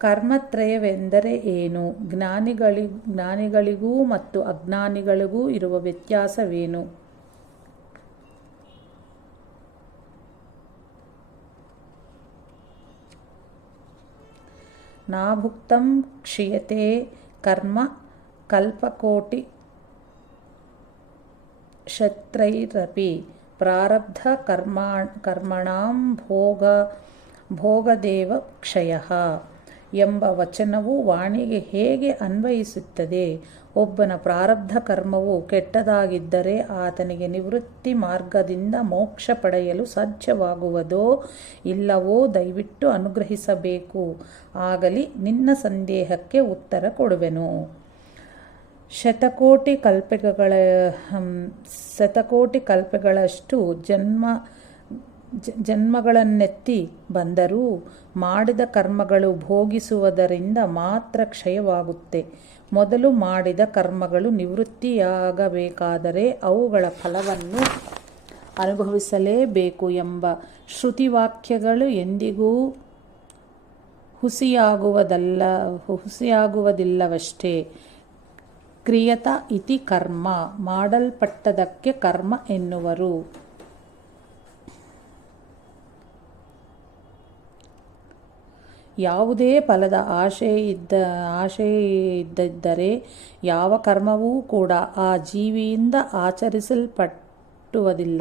ಕರ್ಮತ್ರಯವೆಂದರೆ ಏನು? ಜ್ಞಾನಿಗಳಿಗೂ ಮತ್ತು ಅಜ್ಞಾನಿಗಳಿಗೂ ಇರುವ ವ್ಯತ್ಯಾಸವೇನು? ನಾಭುಕ್ತಂ ಕ್ಷೀಯತೆ ಕರ್ಮ ಕಲ್ಪಕೋಟಿ ಶತ್ರೈರಪಿ ಪ್ರಾರಬ್ಧ ಕರ್ಮಣಾಂ ಭೋಗದೇವ ಕ್ಷಯಃ ಎಂಬ ವಚನವು ವಾಣಿಗೆ ಹೇಗೆ ಅನ್ವಯಿಸುತ್ತದೆ? ಒಬ್ಬನ ಪ್ರಾರಬ್ಧ ಕರ್ಮವು ಕೆಟ್ಟದಾಗಿದ್ದರೆ ಆತನಿಗೆ ನಿವೃತ್ತಿ ಮಾರ್ಗದಿಂದ ಮೋಕ್ಷ ಪಡೆಯಲು ಸಾಧ್ಯವಾಗುವುದೋ ಇಲ್ಲವೋ ದಯವಿಟ್ಟು ಅನುಗ್ರಹಿಸಬೇಕು. ಆಗಲಿ ನಿನ್ನ ಸಂದೇಹಕ್ಕೆ ಉತ್ತರ ಕೊಡುವೆನು. ಶತಕೋಟಿ ಕಲ್ಪಗಳಷ್ಟು ಜನ್ಮಗಳನ್ನೆತ್ತಿ ಬಂದರೂ ಮಾಡಿದ ಕರ್ಮಗಳು ಭೋಗಿಸುವುದರಿಂದ ಮಾತ್ರ ಕ್ಷಯವಾಗುತ್ತೆ. ಮೊದಲು ಮಾಡಿದ ಕರ್ಮಗಳು ನಿವೃತ್ತಿಯಾಗಬೇಕಾದರೆ ಅವುಗಳ ಫಲವನ್ನು ಅನುಭವಿಸಲೇಬೇಕು ಎಂಬ ಶ್ರುತಿವಾಕ್ಯಗಳು ಎಂದಿಗೂ ಹುಸಿಯಾಗುವುದಿಲ್ಲವಷ್ಟೇ. ಕ್ರಿಯತ ಇತಿ ಕರ್ಮ, ಮಾಡಲ್ಪಟ್ಟದಕ್ಕೆ ಕರ್ಮ ಎನ್ನುವರು. ಯಾವುದೇ ಫಲದ ಆಶೆ ಇದ್ದಿದ್ದರೆ ಯಾವ ಕರ್ಮವೂ ಕೂಡ ಆ ಜೀವಿಯಿಂದ ಆಚರಿಸಲ್ಪಡುವುದಿಲ್ಲ.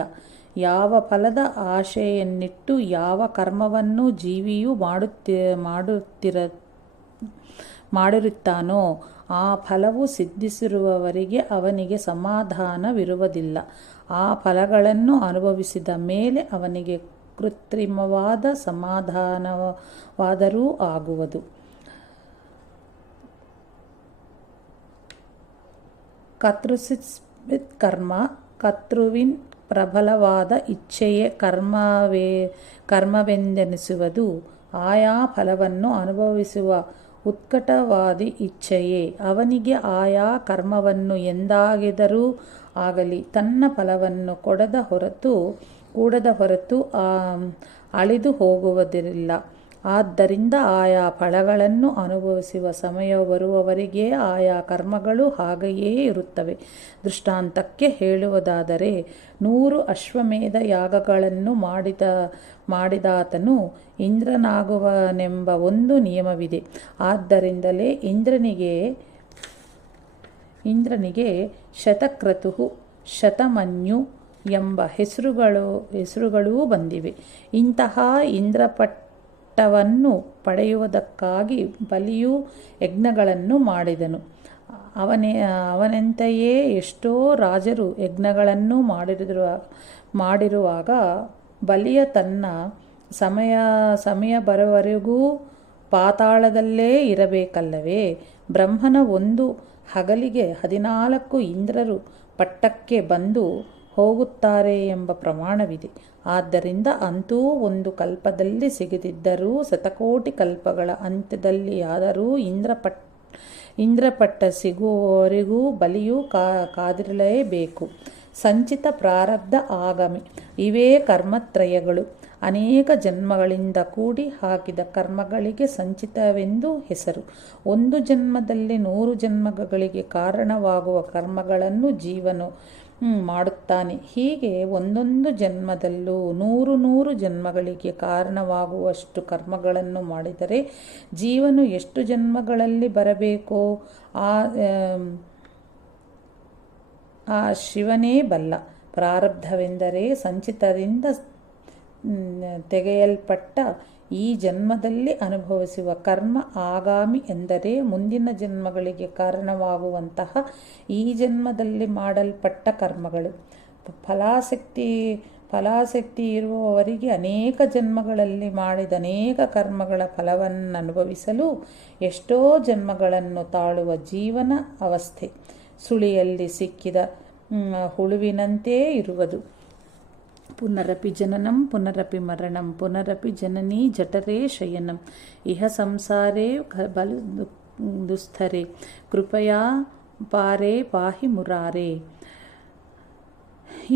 ಯಾವ ಫಲದ ಆಶೆಯನ್ನಿಟ್ಟು ಯಾವ ಕರ್ಮವನ್ನು ಜೀವಿಯು ಮಾಡಿರುತ್ತಾನೋ ಆ ಫಲವು ಸಿದ್ಧಿಸಿರುವವರೆಗೆ ಅವನಿಗೆ ಸಮಾಧಾನವಿರುವುದಿಲ್ಲ. ಆ ಫಲಗಳನ್ನು ಅನುಭವಿಸಿದ ಮೇಲೆ ಅವನಿಗೆ ಕೃತ್ರಿಮವಾದ ಸಮಾಧಾನವಾದರೂ ಆಗುವುದು. ಕರ್ತೃಸಿತ್ ಕರ್ಮ, ಕರ್ತೃವಿನ್ ಪ್ರಬಲವಾದ ಇಚ್ಛೆಯೇ ಕರ್ಮವೆಂದೆನಿಸುವುದು. ಆಯಾ ಫಲವನ್ನು ಅನುಭವಿಸುವ ಉತ್ಕಟವಾದಿ ಇಚ್ಛೆಯೇ ಅವನಿಗೆ ಆಯಾ ಕರ್ಮವನ್ನು ಎಂದಾಗಿದರೂ ಆಗಲಿ ತನ್ನ ಫಲವನ್ನು ಕೂಡದ ಹೊರತು ಅಳಿದು ಹೋಗುವುದಿಲ್ಲ. ಆದ್ದರಿಂದ ಆಯಾ ಫಲಗಳನ್ನು ಅನುಭವಿಸುವ ಸಮಯ ಬರುವವರೆಗೆ ಆಯಾ ಕರ್ಮಗಳು ಹಾಗೆಯೇ ಇರುತ್ತವೆ. ದೃಷ್ಟಾಂತಕ್ಕೆ ಹೇಳುವುದಾದರೆ 100 ಅಶ್ವಮೇಧ ಯಾಗಗಳನ್ನು ಮಾಡಿದಾತನು ಇಂದ್ರನಾಗುವನೆಂಬ ಒಂದು ನಿಯಮವಿದೆ. ಆದ್ದರಿಂದಲೇ ಇಂದ್ರನಿಗೆ ಶತಕ್ರತು, ಶತಮನ್ಯು ಎಂಬ ಹೆಸರುಗಳೂ ಬಂದಿವೆ. ಇಂತಹ ಇಂದ್ರಪಟ್ಟವನ್ನು ಪಡೆಯುವುದಕ್ಕಾಗಿ ಬಲಿಯು ಯಜ್ಞಗಳನ್ನು ಮಾಡಿದನು. ಅವನಂತೆಯೇ ಎಷ್ಟೋ ರಾಜರು ಯಜ್ಞಗಳನ್ನು ಮಾಡಿರುವಾಗ ಬಲಿಯ ತನ್ನ ಸಮಯ ಬರುವವರೆಗೂ ಪಾತಾಳದಲ್ಲೇ ಇರಬೇಕಲ್ಲವೇ? ಬ್ರಹ್ಮನ ಒಂದು ಹಗಲಿಗೆ 14 ಇಂದ್ರರು ಪಟ್ಟಕ್ಕೆ ಬಂದು ಹೋಗುತ್ತಾರೆ ಎಂಬ ಪ್ರಮಾಣವಿದೆ. ಆದ್ದರಿಂದ ಅಂತೂ ಒಂದು ಕಲ್ಪದಲ್ಲಿ ಸಿಗದಿದ್ದರೂ ಶತಕೋಟಿ ಕಲ್ಪಗಳ ಅಂತ್ಯದಲ್ಲಿಯಾದರೂ ಇಂದ್ರಪಟ್ಟ ಸಿಗುವವರೆಗೂ ಬಲಿಯು ಕಾದಿರಲೇಬೇಕು. ಸಂಚಿತ, ಪ್ರಾರಬ್ಧ, ಆಗಾಮಿ ಇವೇ ಕರ್ಮತ್ರಯಗಳು. ಅನೇಕ ಜನ್ಮಗಳಿಂದ ಕೂಡಿ ಹಾಕಿದ ಕರ್ಮಗಳಿಗೆ ಸಂಚಿತವೆಂದು ಹೆಸರು. ಒಂದು ಜನ್ಮದಲ್ಲಿ 100 ಜನ್ಮಗಳಿಗೆ ಕಾರಣವಾಗುವ ಕರ್ಮಗಳನ್ನು ಜೀವನು ಮಾಡುತ್ತಾನೆ. ಹೀಗೆ ಒಂದೊಂದು ಜನ್ಮದಲ್ಲೂ 100 ಜನ್ಮಗಳಿಗೆ ಕಾರಣವಾಗುವಷ್ಟು ಕರ್ಮಗಳನ್ನು ಮಾಡಿದರೆ ಜೀವನು ಎಷ್ಟು ಜನ್ಮಗಳಲ್ಲಿ ಬರಬೇಕೋ ಆ ಶಿವನೇ ಬಲ್ಲ. ಪ್ರಾರಬ್ಧವೆಂದರೆ ಸಂಚಿತದಿಂದ ತೆಗೆಯಲ್ಪಟ್ಟ ಈ ಜನ್ಮದಲ್ಲಿ ಅನುಭವಿಸುವ ಕರ್ಮ. ಆಗಾಮಿ ಎಂದರೆ ಮುಂದಿನ ಜನ್ಮಗಳಿಗೆ ಕಾರಣವಾಗುವಂತಹ ಈ ಜನ್ಮದಲ್ಲಿ ಮಾಡಲ್ಪಟ್ಟ ಕರ್ಮಗಳು. ಫಲಾಸಕ್ತಿ ಇರುವವರಿಗೆ ಅನೇಕ ಜನ್ಮಗಳಲ್ಲಿ ಮಾಡಿದ ಅನೇಕ ಕರ್ಮಗಳ ಫಲವನ್ನು ಅನುಭವಿಸಲು ಎಷ್ಟೋ ಜನ್ಮಗಳನ್ನು ತಾಳುವ ಜೀವನ ಅವಸ್ಥೆ ಸುಳಿಯಲ್ಲಿ ಸಿಕ್ಕಿದ ಹುಳುವಿನಂತೆ ಇರುವುದು. ಪುನರಪಿ ಜನನಂ ಪುನರಪಿ ಮರಣಂ ಪುನರಪಿ ಜನನೀ ಜಠರೇ ಶಯನಂ ಇಹ ಸಂಸಾರೇ ಬಲು ದುಸ್ತರೆ ಕೃಪಯಾ ಪಾರೇ ಪಾಹಿ ಮುರಾರೇ.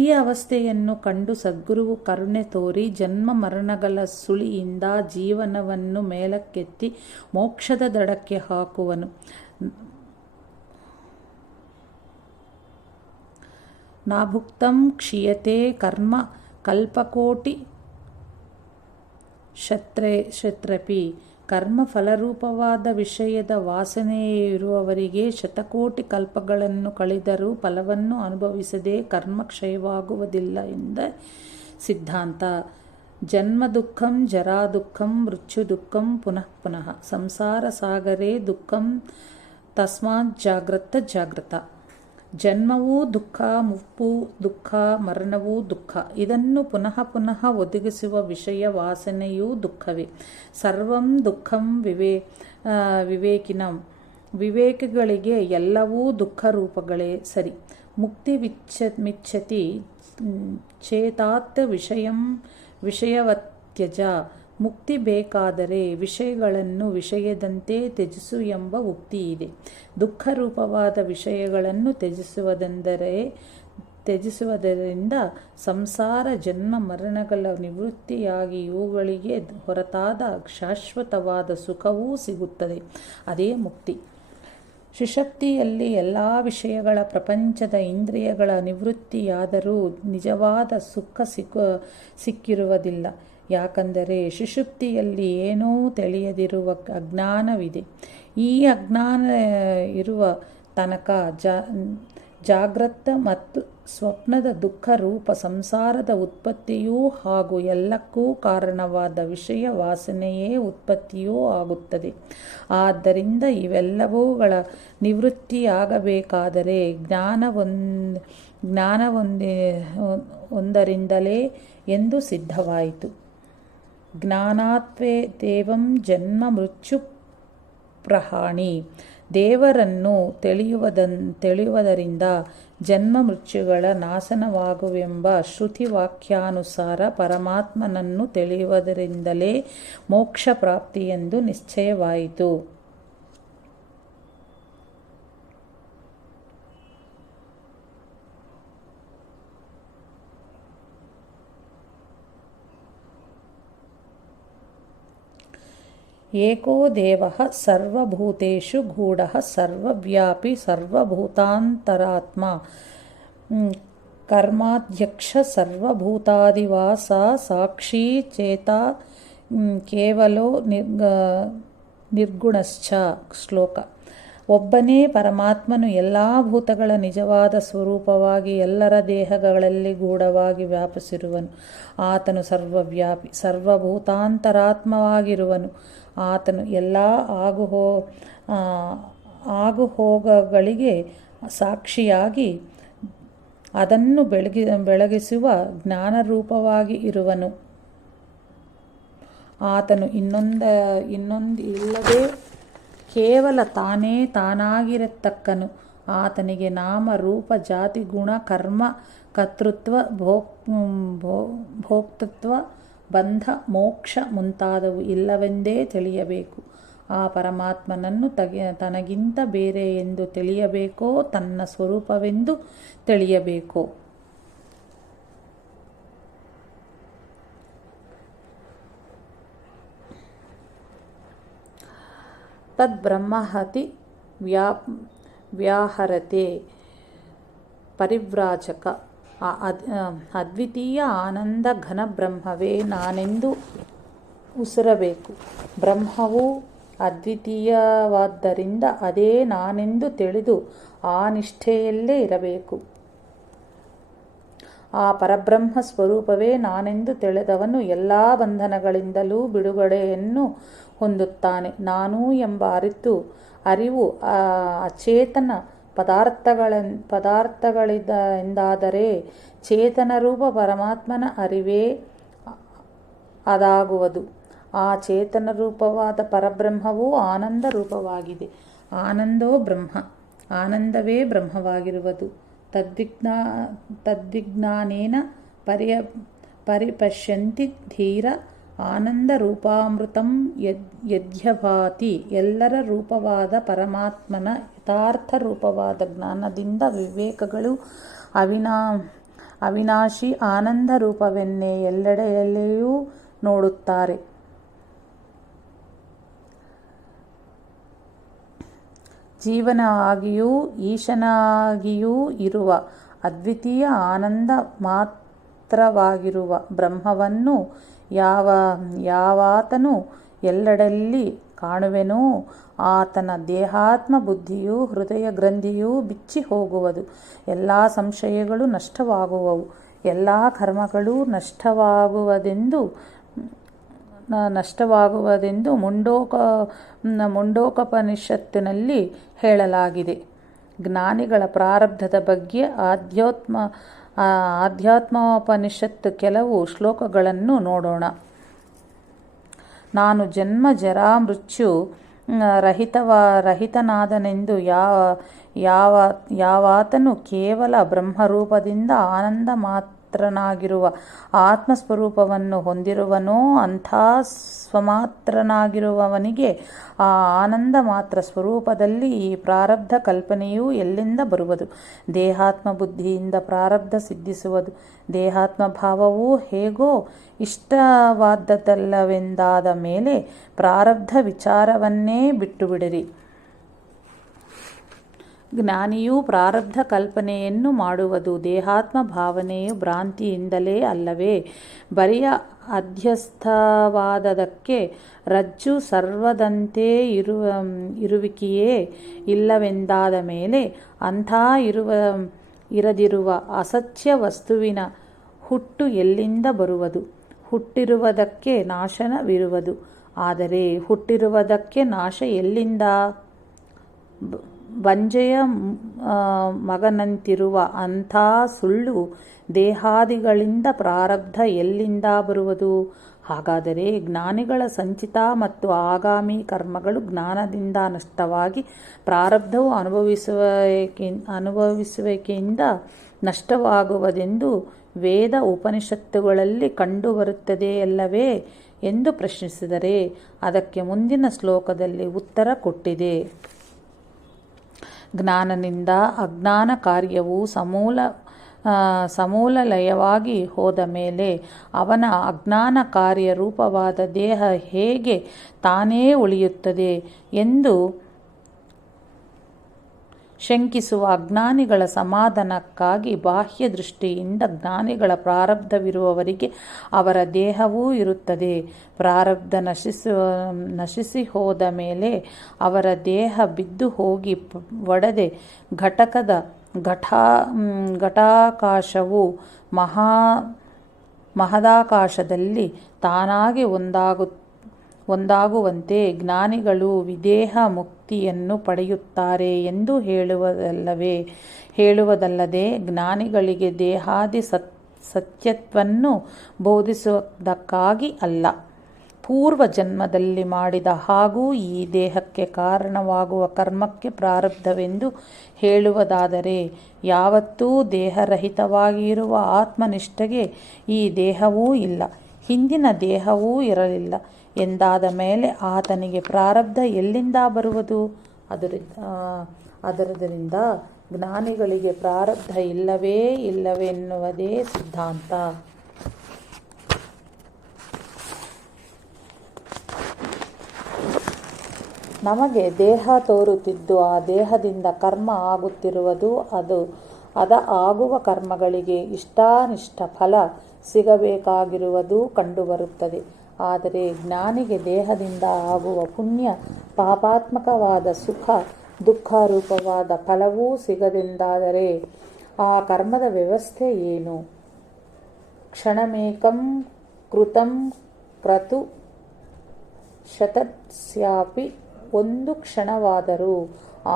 ಈ ಅವಸ್ಥೆಯನ್ನು ಕಂಡು ಸದ್ಗುರುವು ಕರುಣೆ ತೋರಿ ಜನ್ಮ ಮರಣಗಳ ಸುಳಿಯಿಂದ ಜೀವನವನ್ನು ಮೇಲಕ್ಕೆತ್ತಿ ಮೋಕ್ಷದ ದಡಕ್ಕೆ ಹಾಕುವನು. ನಾಭುಕ್ತಂ ಕ್ಷೀಯತೆ ಕರ್ಮ ಕಲ್ಪಕೋಟಿ ಶತ್ರಪಿ. ಕರ್ಮ ಫಲರೂಪವಾದ ವಿಷಯದ ವಾಸನೆಯಿರುವವರಿಗೆ ಶತಕೋಟಿ ಕಲ್ಪಗಳನ್ನು ಕಳೆದರೂ ಫಲವನ್ನು ಅನುಭವಿಸದೆ ಕರ್ಮ ಕ್ಷಯವಾಗುವುದಿಲ್ಲ ಎಂದ ಸಿದ್ಧಾಂತ. ಜನ್ಮ ದುಃಖಂ ಜರಾ ದುಃಖಂ ಮೃತ್ಯು ದುಃಖಂ ಪುನಃ ಪುನಃ ಸಂಸಾರ ಸಾಗರೇ ದುಃಖಂ ತಸ್ಮಾತ್ ಜಾಗ್ರತ. ಜನ್ಮವೂ ದುಃಖ, ಮುಪ್ಪು ದುಃಖ, ಮರಣವೂ ದುಃಖ. ಇದನ್ನು ಪುನಃ ಪುನಃ ಒದಗಿಸುವ ವಿಷಯ ವಾಸನೆಯೂ ದುಃಖವೇ. ಸರ್ವಂ ದುಃಖಂ ವಿವೇಕಿಗಳಿಗೆ ಎಲ್ಲವೂ ದುಃಖ ರೂಪಗಳೇ ಸರಿ. ಮುಕ್ತಿ ಮಿಚ್ಛತಿ ಚೇತಾತ್ ವಿಷಯವತ್ಯಜ. ಮುಕ್ತಿ ಬೇಕಾದರೆ ವಿಷಯಗಳನ್ನು ವಿಷಯದಂತೆ ತ್ಯಜಿಸು ಎಂಬ ಉಕ್ತಿ ಇದೆ. ದುಃಖ ರೂಪವಾದ ವಿಷಯಗಳನ್ನು ತ್ಯಜಿಸುವುದೆಂದರೆ ತ್ಯಜಿಸುವುದರಿಂದ ಸಂಸಾರ ಜನ್ಮ ಮರಣಗಳ ನಿವೃತ್ತಿಯಾಗಿ ಇವುಗಳಿಗೆ ಹೊರತಾದ ಶಾಶ್ವತವಾದ ಸುಖವೂ ಸಿಗುತ್ತದೆ. ಅದೇ ಮುಕ್ತಿ. ಸುಷುಪ್ತಿಯಲ್ಲಿ ಎಲ್ಲ ವಿಷಯಗಳ ಪ್ರಪಂಚದ ಇಂದ್ರಿಯಗಳ ನಿವೃತ್ತಿಯಾದರೂ ನಿಜವಾದ ಸುಖ ಸಿಕ್ಕಿರುವುದಿಲ್ಲ. ಯಾಕಂದರೆ ಸುಷುಪ್ತಿಯಲ್ಲಿ ಏನೂ ತಿಳಿಯದಿರುವ ಅಜ್ಞಾನವಿದೆ. ಈ ಅಜ್ಞಾನ ಇರುವ ತನಕ ಜಾಗ್ರತ ಮತ್ತು ಸ್ವಪ್ನದ ದುಃಖ ರೂಪ ಸಂಸಾರದ ಉತ್ಪತ್ತಿಯೂ ಹಾಗೂ ಎಲ್ಲಕ್ಕೂ ಕಾರಣವಾದ ವಿಷಯ ವಾಸನೆಯೇ ಉತ್ಪತ್ತಿಯೂ ಆಗುತ್ತದೆ. ಆದ್ದರಿಂದ ಇವೆಲ್ಲವುಗಳ ನಿವೃತ್ತಿಯಾಗಬೇಕಾದರೆ ಜ್ಞಾನವೊಂದರಿಂದಲೇ ಎಂದು ಸಿದ್ಧವಾಯಿತು. ಜ್ಞಾನಾತ್ವೇ ದೇವಂ ಜನ್ಮ ಮೃತ್ಯು ಪ್ರಹಾಣಿ. ದೇವರನ್ನು ತಿಳಿಯುವುದರಿಂದ ಜನ್ಮ ಮೃತ್ಯುಗಳ ನಾಶನವಾಗುವೆಂಬ ಶ್ರುತಿ ವಾಕ್ಯಾನುಸಾರ ಪರಮಾತ್ಮನನ್ನು ತಿಳಿಯುವುದರಿಂದಲೇ ಮೋಕ್ಷ ಪ್ರಾಪ್ತಿಯೆಂದು ನಿಶ್ಚಯವಾಯಿತು. ಏಕೋ ದೇವಃ ಸರ್ವಭೂತೇಷು ಗೂಢಃ ಸರ್ವವ್ಯಾಪಿ ಸರ್ವಭೂತಾಂತರಾತ್ಮ ಕರ್ಮಾಧ್ಯಕ್ಷ ಸರ್ವಭೂತಾದಿವಾಸ ಸಾಕ್ಷಿ ಚೇತ ಕೇವಲೋ ನಿರ್ಗುಣಶ್ಚ. ಶ್ಲೋಕ. ಒಬ್ಬನೇ ಪರಮಾತ್ಮನು ಎಲ್ಲ ಭೂತಗಳ ನಿಜವಾದ ಸ್ವರೂಪವಾಗಿ ಎಲ್ಲರ ದೇಹಗಳಲ್ಲಿ ಗೂಢವಾಗಿ ವ್ಯಾಪಿಸಿರುವನು. ಆತನು ಸರ್ವವ್ಯಾಪಿ ಸರ್ವಭೂತಾಂತರಾತ್ಮವಾಗಿರುವನು. ಆತನು ಎಲ್ಲ ಆಗುಹೋಗಗಳಿಗೆ ಸಾಕ್ಷಿಯಾಗಿ ಅದನ್ನು ಬೆಳಗಿಸುವ ಜ್ಞಾನರೂಪವಾಗಿ ಇರುವನು. ಆತನು ಇನ್ನೊಂದು ಇಲ್ಲದೆ ಕೇವಲ ತಾನೇ ತಾನಾಗಿರತಕ್ಕನು. ಆತನಿಗೆ ನಾಮ ರೂಪ ಜಾತಿ ಗುಣ ಕರ್ಮ ಕರ್ತೃತ್ವ ಭೋಕ್ತೃತ್ವ ಬಂಧ ಮೋಕ್ಷ ಮುಂತಾದವು ಇಲ್ಲವೆಂದೇ ತಿಳಿಯಬೇಕು. ಆ ಪರಮಾತ್ಮನನ್ನು ತನಗಿಂತ ಬೇರೆ ಎಂದು ತಿಳಿಯಬೇಕೋ ತನ್ನ ಸ್ವರೂಪವೆಂದು ತಿಳಿಯಬೇಕೋ. ತದ್ಬ್ರಹ್ಮಹತಿ ವ್ಯಾಹರತೆ ಪರಿವ್ರಾಜಕ. ಅದ್ವಿತೀಯ ಆನಂದ ಘನ ಬ್ರಹ್ಮವೇ ನಾನೆಂದು ಉಸಿರಬೇಕು. ಬ್ರಹ್ಮವು ಅದ್ವಿತೀಯವಾದ್ದರಿಂದ ಅದೇ ನಾನೆಂದು ತಿಳಿದು ಆ ನಿಷ್ಠೆಯಲ್ಲೇ ಇರಬೇಕು. ಆ ಪರಬ್ರಹ್ಮ ಸ್ವರೂಪವೇ ನಾನೆಂದು ತಿಳಿದವನು ಎಲ್ಲ ಬಂಧನಗಳಿಂದಲೂ ಬಿಡುಗಡೆಯನ್ನು ಹೊಂದುತ್ತಾನೆ. ನಾನು ಎಂಬ ಅರಿವು ಅಚೇತನ ಪದಾರ್ಥಗಳೆಂದಾದರೆ ಚೇತನರೂಪ ಪರಮಾತ್ಮನ ಅರಿವೇ ಅದಾಗುವುದು. ಆ ಚೇತನರೂಪವಾದ ಪರಬ್ರಹ್ಮವು ಆನಂದ ರೂಪವಾಗಿದೆ. ಆನಂದೋ ಬ್ರಹ್ಮ, ಆನಂದವೇ ಬ್ರಹ್ಮವಾಗಿರುವುದು. ತದ್ವಿಜ್ಞಾನೇನ ಪರಿಪಶ್ಯಂತಿ ಧೀರ ಆನಂದ ರೂಪಾಮೃತಂ ಯದ್ಯಭಾತಿ. ಎಲ್ಲರ ರೂಪವಾದ ಪರಮಾತ್ಮನ ಯಥಾರ್ಥ ರೂಪವಾದ ಜ್ಞಾನದಿಂದ ವಿವೇಕಗಳು ಅವಿನಾಶಿ ಆನಂದ ರೂಪವೆನ್ನೇ ಎಲ್ಲೆಡೆಯಲ್ಲಿಯೂ ನೋಡುತ್ತಾರೆ. ಜೀವನಾಗಿಯೂ ಈಶನಾಗಿಯೂ ಇರುವ ಅದ್ವಿತೀಯ ಆನಂದ ಮಾತ್ರವಾಗಿರುವ ಬ್ರಹ್ಮವನ್ನು ಯಾವಾತನು ಎಲ್ಲೆಡೆಯಲ್ಲಿ ಕಾಣುವೆನೋ ಆತನ ದೇಹಾತ್ಮ ಬುದ್ಧಿಯೂ ಹೃದಯ ಗ್ರಂಥಿಯೂ ಬಿಚ್ಚಿ ಹೋಗುವುದು. ಎಲ್ಲ ಸಂಶಯಗಳು ನಷ್ಟವಾಗುವವು. ಎಲ್ಲ ಕರ್ಮಗಳು ನಷ್ಟವಾಗುವುದೆಂದು ಮುಂಡೋಕೋಪನಿಷತ್ತಿನಲ್ಲಿ ಹೇಳಲಾಗಿದೆ. ಜ್ಞಾನಿಗಳ ಪ್ರಾರಬ್ಧದ ಬಗ್ಗೆ ಆಧ್ಯಾತ್ಮೋಪನಿಷತ್ತು ಕೆಲವು ಶ್ಲೋಕಗಳನ್ನು ನೋಡೋಣ. ನಾನು ಜನ್ಮ ಜರಾ ಮೃತ್ಯು ರಹಿತನಾದನೆಂದು ಯಾವಾತನು ಕೇವಲ ಬ್ರಹ್ಮರೂಪದಿಂದ ಆನಂದ ಸ್ವಮಾತ್ರನಾಗಿರುವ ಆತ್ಮಸ್ವರೂಪವನ್ನು ಹೊಂದಿರುವನೋ ಅಂಥ ಸ್ವಮಾತ್ರನಾಗಿರುವವನಿಗೆ ಆ ಆನಂದ ಮಾತ್ರ ಸ್ವರೂಪದಲ್ಲಿ ಈ ಪ್ರಾರಬ್ಧ ಕಲ್ಪನೆಯೂ ಎಲ್ಲಿಂದ ಬರುವುದು? ದೇಹಾತ್ಮ ಬುದ್ಧಿಯಿಂದ ಪ್ರಾರಬ್ಧ ಸಿದ್ಧಿಸುವುದು. ದೇಹಾತ್ಮ ಭಾವವೂ ಹೇಗೋ ಇಷ್ಟವಾದದ್ದಲ್ಲವೆಂದಾದ ಮೇಲೆ ಪ್ರಾರಬ್ಧ ವಿಚಾರವನ್ನೇ ಬಿಟ್ಟುಬಿಡಿರಿ. ಜ್ಞಾನಿಯೂ ಪ್ರಾರಬ್ಧ ಕಲ್ಪನೆಯನ್ನು ಮಾಡುವುದು ದೇಹಾತ್ಮ ಭಾವನೆಯು ಭ್ರಾಂತಿಯಿಂದಲೇ ಅಲ್ಲವೇ? ಬರಿಯ ಅಧ್ಯಸ್ಥವಾದದಕ್ಕೆ ರಜ್ಜು ಸರ್ವದಂತೆ ಇರುವಿಕೆಯೇ ಇಲ್ಲವೆಂದಾದ ಮೇಲೆ ಅಂಥ ಇರದಿರುವ ಅಸತ್ಯ ವಸ್ತುವಿನ ಹುಟ್ಟು ಎಲ್ಲಿಂದ ಬರುವುದು? ಹುಟ್ಟಿರುವುದಕ್ಕೆ ನಾಶನವಿರುವುದು. ಆದರೆ ಹುಟ್ಟಿರುವುದಕ್ಕೆ ನಾಶ ಎಲ್ಲಿಂದ? ಬಂಜೆಯ ಮಗನಂತಿರುವ ಅಂಥ ಸುಳ್ಳು ದೇಹಾದಿಗಳಿಂದ ಪ್ರಾರಬ್ಧ ಎಲ್ಲಿಂದ ಬರುವುದು? ಹಾಗಾದರೆ ಜ್ಞಾನಿಗಳ ಸಂಚಿತ ಮತ್ತು ಆಗಾಮಿ ಕರ್ಮಗಳು ಜ್ಞಾನದಿಂದ ನಷ್ಟವಾಗಿ ಪ್ರಾರಬ್ಧವು ಅನುಭವಿಸುವಿಕೆಯಿಂದ ನಷ್ಟವಾಗುವುದೆಂದು ವೇದ ಉಪನಿಷತ್ತುಗಳಲ್ಲಿ ಕಂಡುಬರುತ್ತದೆಯಲ್ಲವೇ ಎಂದು ಪ್ರಶ್ನಿಸಿದರೆ ಅದಕ್ಕೆ ಮುಂದಿನ ಶ್ಲೋಕದಲ್ಲಿ ಉತ್ತರ ಕೊಟ್ಟಿದೆ. ಜ್ಞಾನದಿಂದ ಅಜ್ಞಾನ ಕಾರ್ಯವು ಸಮೂಲ ಲಯವಾಗಿ ಹೋದ ಮೇಲೆ ಅವನ ಅಜ್ಞಾನ ಕಾರ್ಯರೂಪವಾದ ದೇಹ ಹೇಗೆ ತಾನೇ ಉಳಿಯುತ್ತದೆ ಎಂದು ಶಂಕಿಸುವ ಅಜ್ಞಾನಿಗಳ ಸಮಾಧಾನಕ್ಕಾಗಿ ಬಾಹ್ಯ ದೃಷ್ಟಿಯಿಂದ ಜ್ಞಾನಿಗಳ ಪ್ರಾರಬ್ಧವಿರುವವರಿಗೆ ಅವರ ದೇಹವೂ ಇರುತ್ತದೆ. ಪ್ರಾರಬ್ಧ ನಶಿಸಿ ಹೋದ ಮೇಲೆ ಅವರ ದೇಹ ಬಿದ್ದು ಹೋಗಿ ಒಡೆದೆ ಘಟಾಕಾಶವು ಮಹದಾಕಾಶದಲ್ಲಿ ತಾನಾಗಿ ಒಂದಾಗುವಂತೆ ಜ್ಞಾನಿಗಳು ವಿದೇಹ ಮುಕ್ತಿಯನ್ನು ಪಡೆಯುತ್ತಾರೆ ಎಂದು ಹೇಳುವುದಲ್ಲದೆ ಜ್ಞಾನಿಗಳಿಗೆ ದೇಹಾದಿ ಸತ್ಯತ್ವವನ್ನು ಬೋಧಿಸುವುದಕ್ಕಾಗಿ ಅಲ್ಲ. ಪೂರ್ವ ಜನ್ಮದಲ್ಲಿ ಮಾಡಿದ ಹಾಗೂ ಈ ದೇಹಕ್ಕೆ ಕಾರಣವಾಗುವ ಕರ್ಮಕ್ಕೆ ಪ್ರಾರಬ್ಧವೆಂದು ಹೇಳುವುದಾದರೆ ಯಾವತ್ತೂ ದೇಹರಹಿತವಾಗಿರುವ ಆತ್ಮನಿಷ್ಠೆಗೆ ಈ ದೇಹವೂ ಇಲ್ಲ, ಹಿಂದಿನ ದೇಹವೂ ಇರಲಿಲ್ಲ ಎಂದಾದ ಮೇಲೆ ಆತನಿಗೆ ಪ್ರಾರಬ್ಧ ಎಲ್ಲಿಂದ ಬರುವುದು? ಅದರಿಂದ ಜ್ಞಾನಿಗಳಿಗೆ ಪ್ರಾರಬ್ಧ ಇಲ್ಲವೇ ಇಲ್ಲವೆನ್ನುವುದೇ ಸಿದ್ಧಾಂತ. ನಮಗೆ ದೇಹ ತೋರುತ್ತಿದ್ದು ಆ ದೇಹದಿಂದ ಕರ್ಮ ಆಗುತ್ತಿರುವುದು, ಅದ ಆಗುವ ಕರ್ಮಗಳಿಗೆ ಇಷ್ಟಾನಿಷ್ಟ ಫಲ ಸಿಗಬೇಕಾಗಿರುವುದು ಕಂಡುಬರುತ್ತದೆ. ಆದರೆ ಜ್ಞಾನಿಗೆ ದೇಹದಿಂದ ಆಗುವ ಪುಣ್ಯ ಪಾಪಾತ್ಮಕವಾದ ಸುಖ ದುಃಖರೂಪವಾದ ಫಲವೂ ಸಿಗದೆಂದಾದರೆ ಆ ಕರ್ಮದ ವ್ಯವಸ್ಥೆ ಏನು? ಕ್ಷಣಮೇಕಂ ಕೃತಂ ಕ್ರತು ಶತಸ್ಯಾಪಿ, ಒಂದು ಕ್ಷಣವಾದರೂ